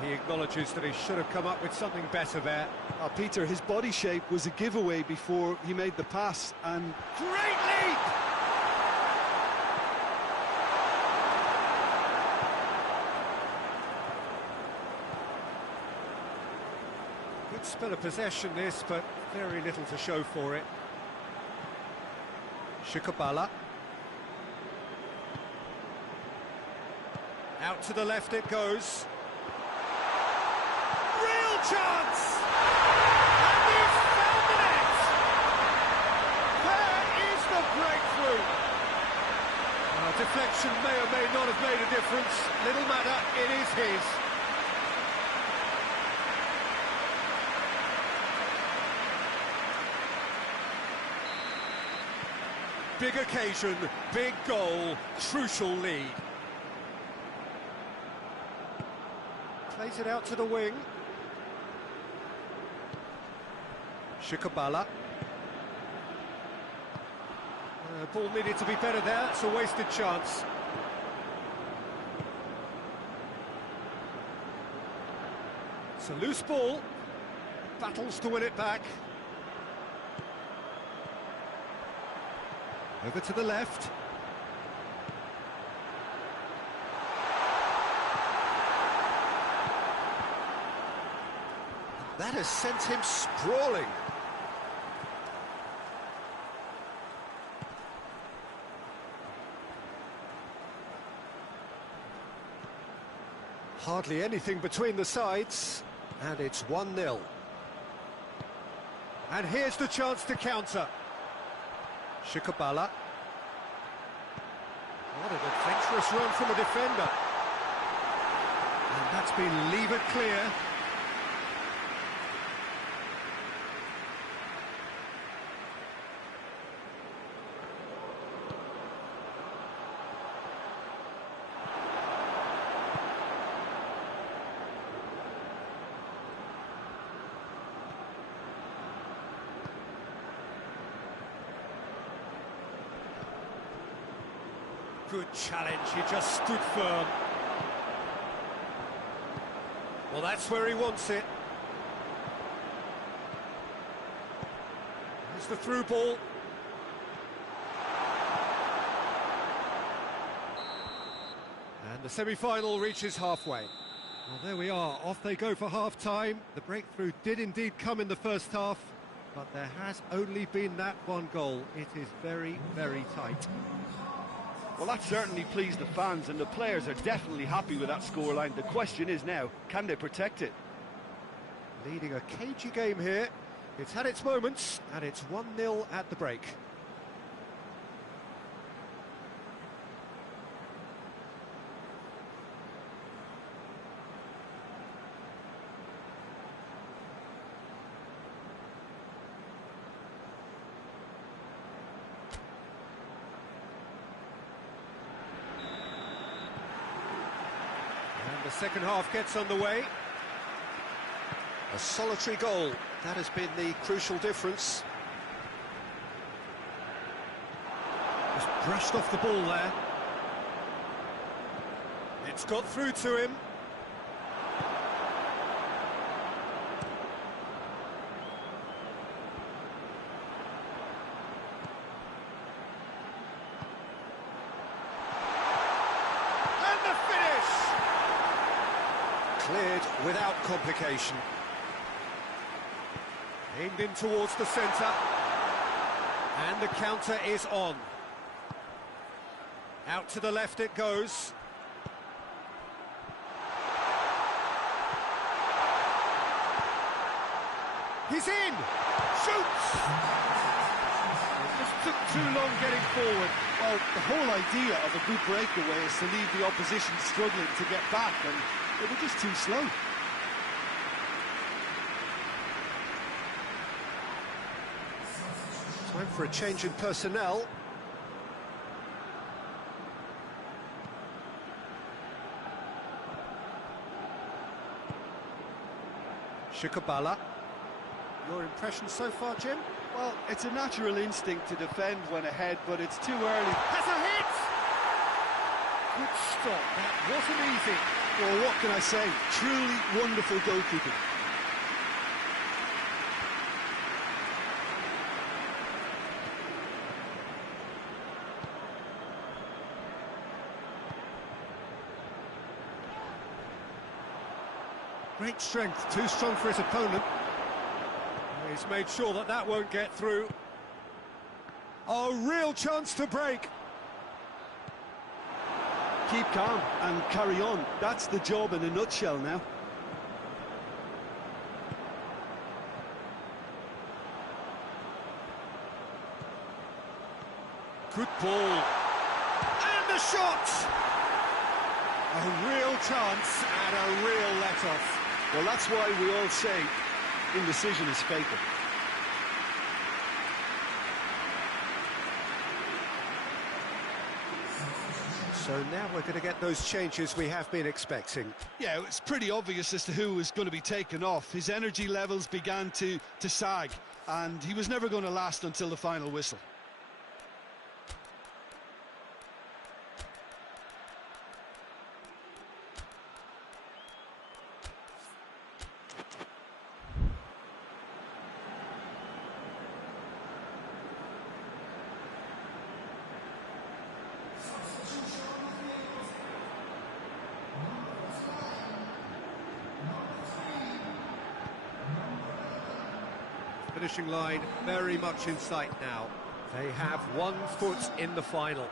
He acknowledges that he should have come up with something better there. Peter, his body shape was a giveaway before he made the pass, and... Great leap! Good spell of possession this, but very little to show for it. Shikabala. Out to the left it goes. Chance! And he's found the net! There is the breakthrough! possession may or may not have made a difference. Little matter, it is his. Big occasion, big goal, crucial lead. Plays it out to the wing. Shikabala. Ball needed to be better there, it's a wasted chance. It's a loose ball, battles to win it back. Over to the left. That has sent him sprawling. Hardly anything between the sides, and it's 1-0. And here's the chance to counter. Shikabala. What an adventurous run from a defender. And that's been levered clear. Good challenge, he just stood firm. Well, that's where he wants it. Here's the through ball. And the semi-final reaches halfway. Well, there we are, off they go for half-time. The breakthrough did indeed come in the first half, but there has only been that one goal. It is very, very tight. Well, that certainly pleased the fans, and the players are definitely happy with that scoreline. The question is now, can they protect it? Leading a cagey game here. It's had its moments, and it's 1-0 at the break. The second half gets underway. A solitary goal, that has been the crucial difference. Just brushed off the ball there. It's got through to him. Cleared without complication. Aimed in towards the centre. And the counter is on. Out to the left it goes. He's in! Shoots! It just took too long getting forward. Well, the whole idea of a good breakaway is to leave the opposition struggling to get back, and they were just too slow. Time for a change in personnel. Shikabala. Your impression so far, Jim? Well, it's a natural instinct to defend when ahead, but it's too early. Has a hit! Good stop, that wasn't easy. Well, what can I say? Truly wonderful goalkeeping. Great strength, too strong for his opponent. He's made sure that that won't get through. A real chance to break. Keep calm and carry on. That's the job in a nutshell now. Good ball. And a shot! A real chance and a real let-off. Well, that's why we all say indecision is fatal. So now we're going to get those changes we have been expecting. Yeah, it's pretty obvious as to who was going to be taken off. His energy levels began to sag, and he was never going to last until the final whistle. Finishing line very much in sight now. They have 1 foot in the final.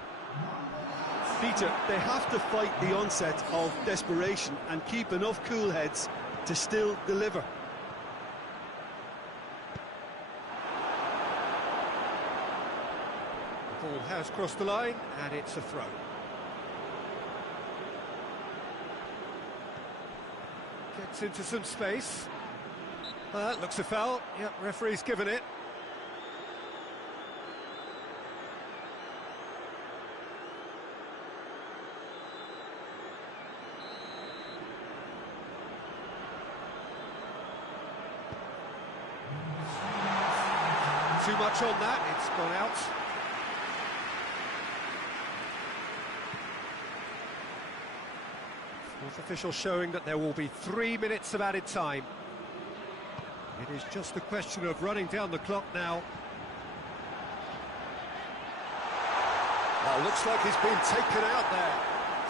Peter, they have to fight the onset of desperation and keep enough cool heads to still deliver. The ball has crossed the line and it's a throw. Gets into some space. That looks a foul. Yep, referee's given it. Too much on that, it's gone out. Fourth official showing that there will be 3 minutes of added time. It is just a question of running down the clock now. Oh, looks like he's been taken out there.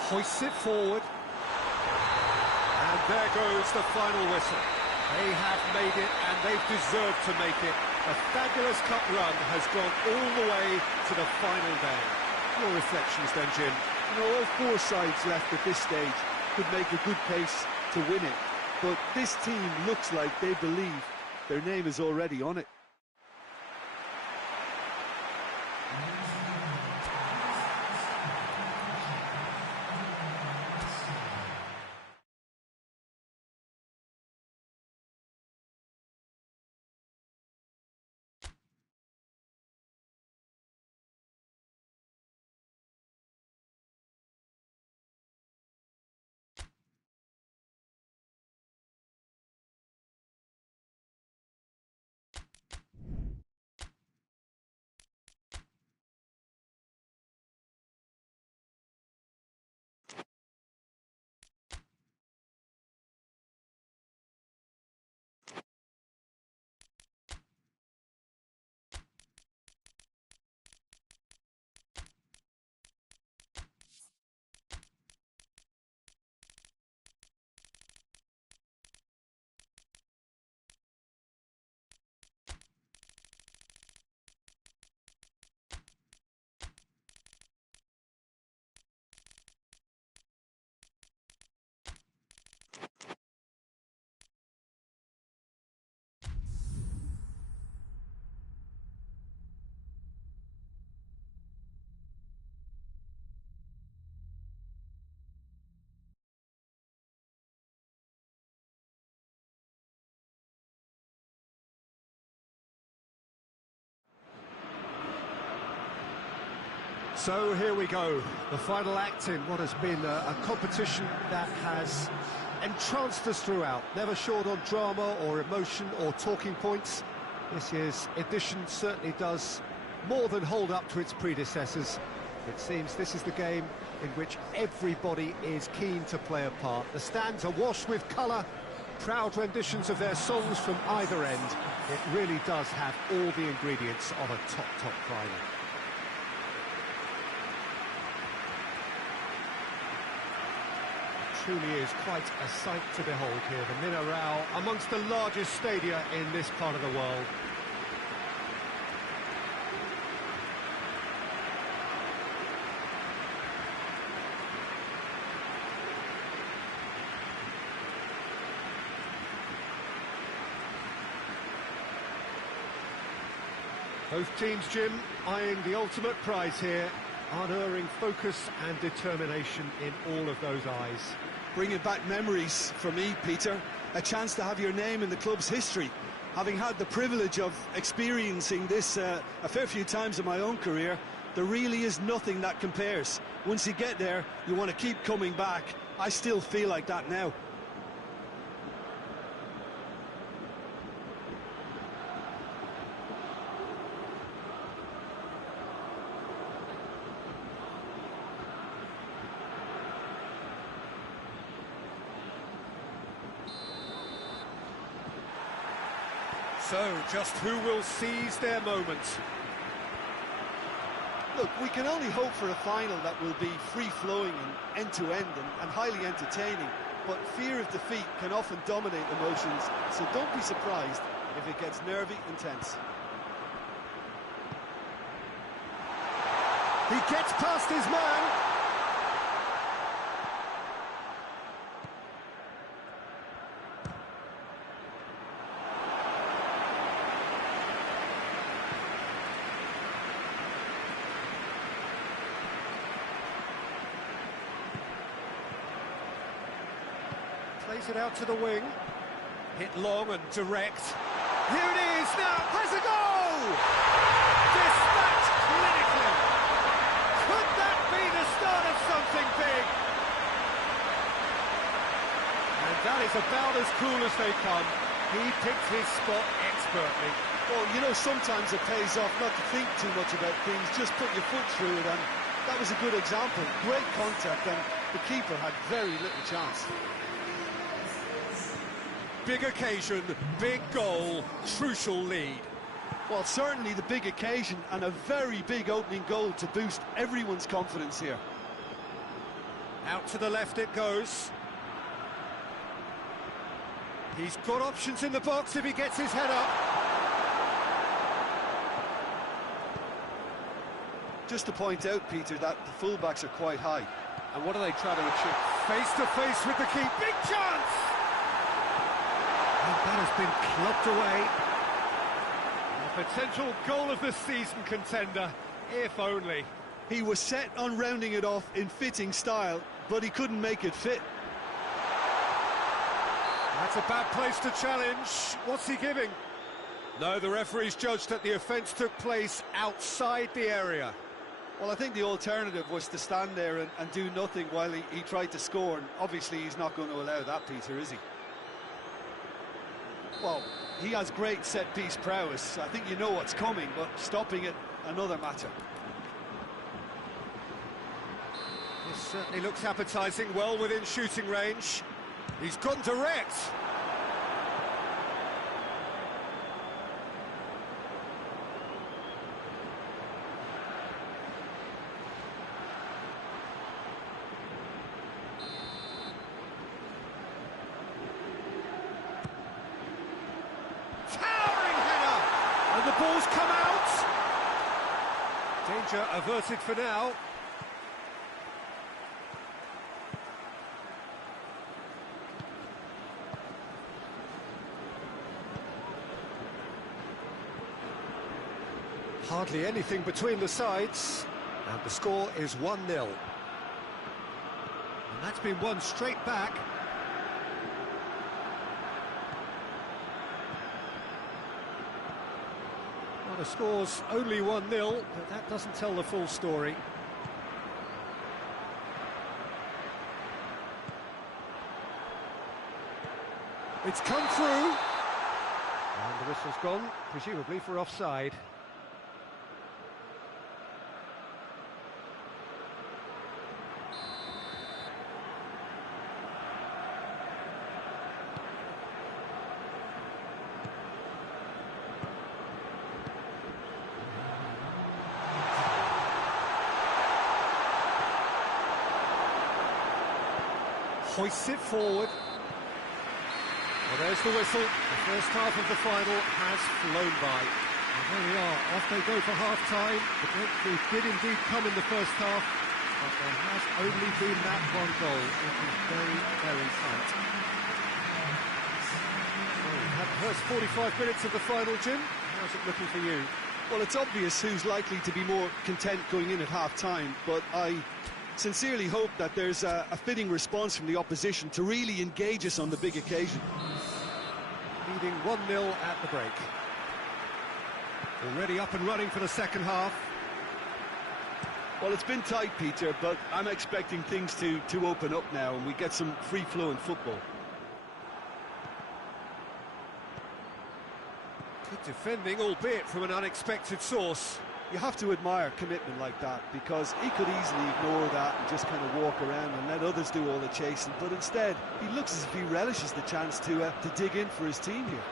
Hoists it forward. And there goes the final whistle. They have made it, and they've deserved to make it. A fabulous cup run has gone all the way to the final day. Your reflections then, Jim? You know, all 4 sides left at this stage could make a good case to win it. But this team looks like they believe their name is already on it. So here we go, the final act in what has been a competition that has entranced us throughout, never short on drama or emotion or talking points. This year's edition certainly does more than hold up to its predecessors. It seems this is the game in which everybody is keen to play a part. The stands are washed with colour, proud renditions of their songs from either end. It really does have all the ingredients of a top final. Truly is quite a sight to behold here, the Minarao, amongst the largest stadia in this part of the world. Both teams, Jim, eyeing the ultimate prize here, unerring focus and determination in all of those eyes. Bringing back memories for me, Peter. A chance to have your name in the club's history. Having had the privilege of experiencing this a fair few times in my own career, there really is nothing that compares. Once you get there, you want to keep coming back. I still feel like that now. So, just who will seize their moment? Look, we can only hope for a final that will be free-flowing and end-to-end and highly entertaining, but fear of defeat can often dominate emotions, so don't be surprised if it gets nervy and tense. He gets past his man. Plays it out to the wing. Hit long and direct. Here it is now. Has a goal! Dispatched clinically. Could that be the start of something big? And that is about as cool as they come. He picked his spot expertly. Well, you know, sometimes it pays off not to think too much about things, just put your foot through it, and that was a good example. Great contact, and the keeper had very little chance. Big occasion, big goal, crucial lead. Well, certainly the big occasion and a very big opening goal to boost everyone's confidence here. Out to the left it goes. He's got options in the box if he gets his head up. Just to point out, Peter, that the fullbacks are quite high. And what are they trying to achieve? Face to face with the keeper. Big chance! And that has been clubbed away. A potential goal of the season contender, if only. He was set on rounding it off in fitting style, but he couldn't make it fit. That's a bad place to challenge. What's he giving? No, the referee's judged that the offence took place outside the area. Well, I think the alternative was to stand there and do nothing while he tried to score, and obviously he's not going to allow that, Peter, is he? Well, he has great set-piece prowess. I think you know what's coming, but stopping it, another matter. This certainly looks appetising, well within shooting range. He's gone direct. And the ball's come out. Danger averted for now. Hardly anything between the sides. And the score is 1-0. And that's been won straight back. The score's only 1-0, but that doesn't tell the full story. It's come through. And the whistle's gone, presumably for offside. Hoists it forward. Well, there's the whistle. The first half of the final has flown by. And there we are, off they go for half-time. The breakthrough did indeed come in the first half, but there has only been that one goal. It was very, very tight. Well, we've had the first 45 minutes of the final, Jim. How's it looking for you? Well, it's obvious who's likely to be more content going in at half-time, but I sincerely hope that there's a fitting response from the opposition to really engage us on the big occasion. Leading 1-0 at the break. Already up and running for the second half. Well, it's been tight, Peter, but I'm expecting things to open up now and we get some free-flowing football. Good defending, albeit from an unexpected source. You have to admire commitment like that, because he could easily ignore that and just kind of walk around and let others do all the chasing, but instead he looks as if he relishes the chance to dig in for his team here.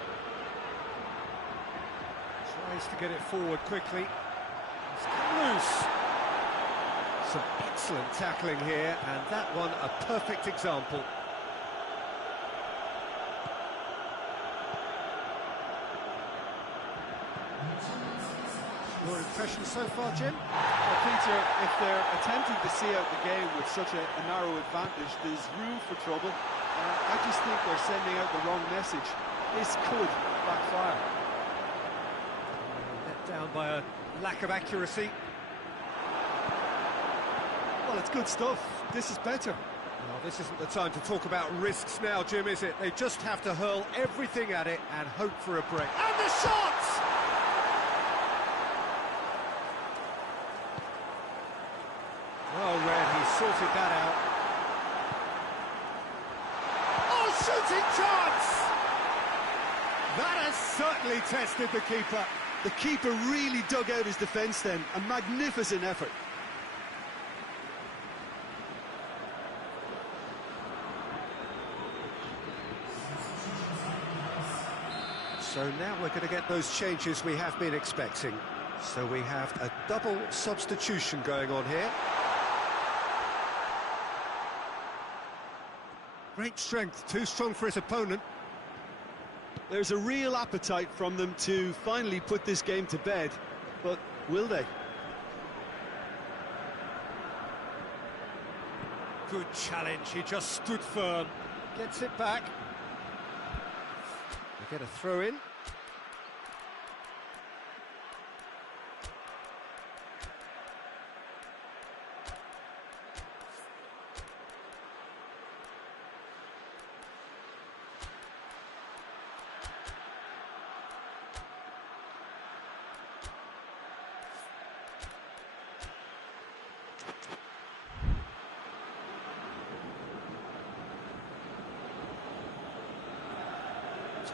Tries to get it forward quickly. It's come loose. Some excellent tackling here, and that one a perfect example. Your impression so far, Jim? Well, Peter, if they're attempting to see out the game with such a narrow advantage, there's room for trouble. I just think they're sending out the wrong message. This could backfire. Let down by a lack of accuracy. Well, it's good stuff. This is better. Well, this isn't the time to talk about risks now, Jim, is it? They just have to hurl everything at it and hope for a break. And the shot! Well read, he sorted that out. Oh, shooting chance! That has certainly tested the keeper. The keeper really dug out his defence then. A magnificent effort. So now we're going to get those changes we have been expecting. So we have a double substitution going on here. Great strength, too strong for his opponent. There's a real appetite from them to finally put this game to bed, but will they? Good challenge, he just stood firm. Gets it back. They get a throw in.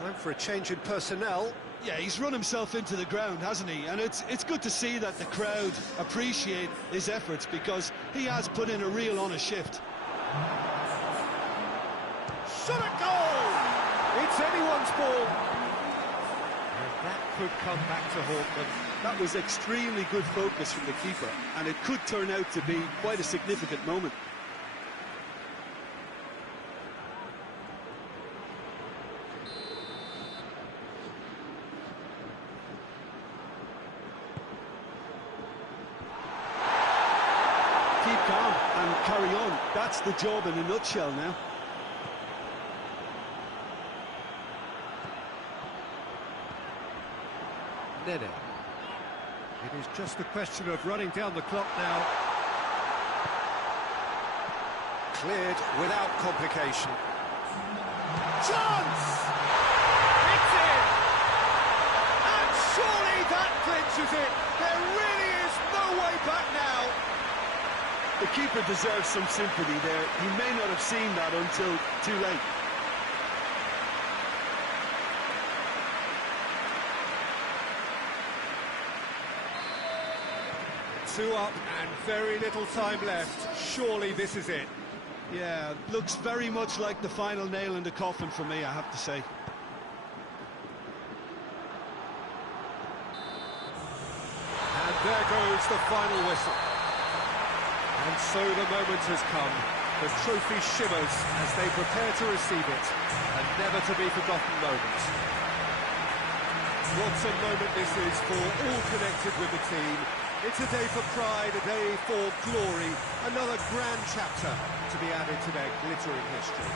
Time for a change in personnel. Yeah, he's run himself into the ground, hasn't he? And it's good to see that the crowd appreciate his efforts, because he has put in a real honest shift. Shot at goal! It's anyone's ball. And that could come back to haunt them. That was extremely good focus from the keeper, and it could turn out to be quite a significant moment. Keep calm and carry on. That's the job in a nutshell now. Nene. It is just a question of running down the clock now. Cleared without complication. Chance! It's in! And surely that clinches it. There really is no way back now. The keeper deserves some sympathy there. He may not have seen that until too late. Two up and very little time left. Surely this is it. Yeah, looks very much like the final nail in the coffin for me, I have to say. And there goes the final whistle. And so the moment has come. The trophy shimmers as they prepare to receive it. A never-to-be-forgotten moment. What a moment this is for all connected with the team. It's a day for pride, a day for glory, another grand chapter to be added to their glittering history.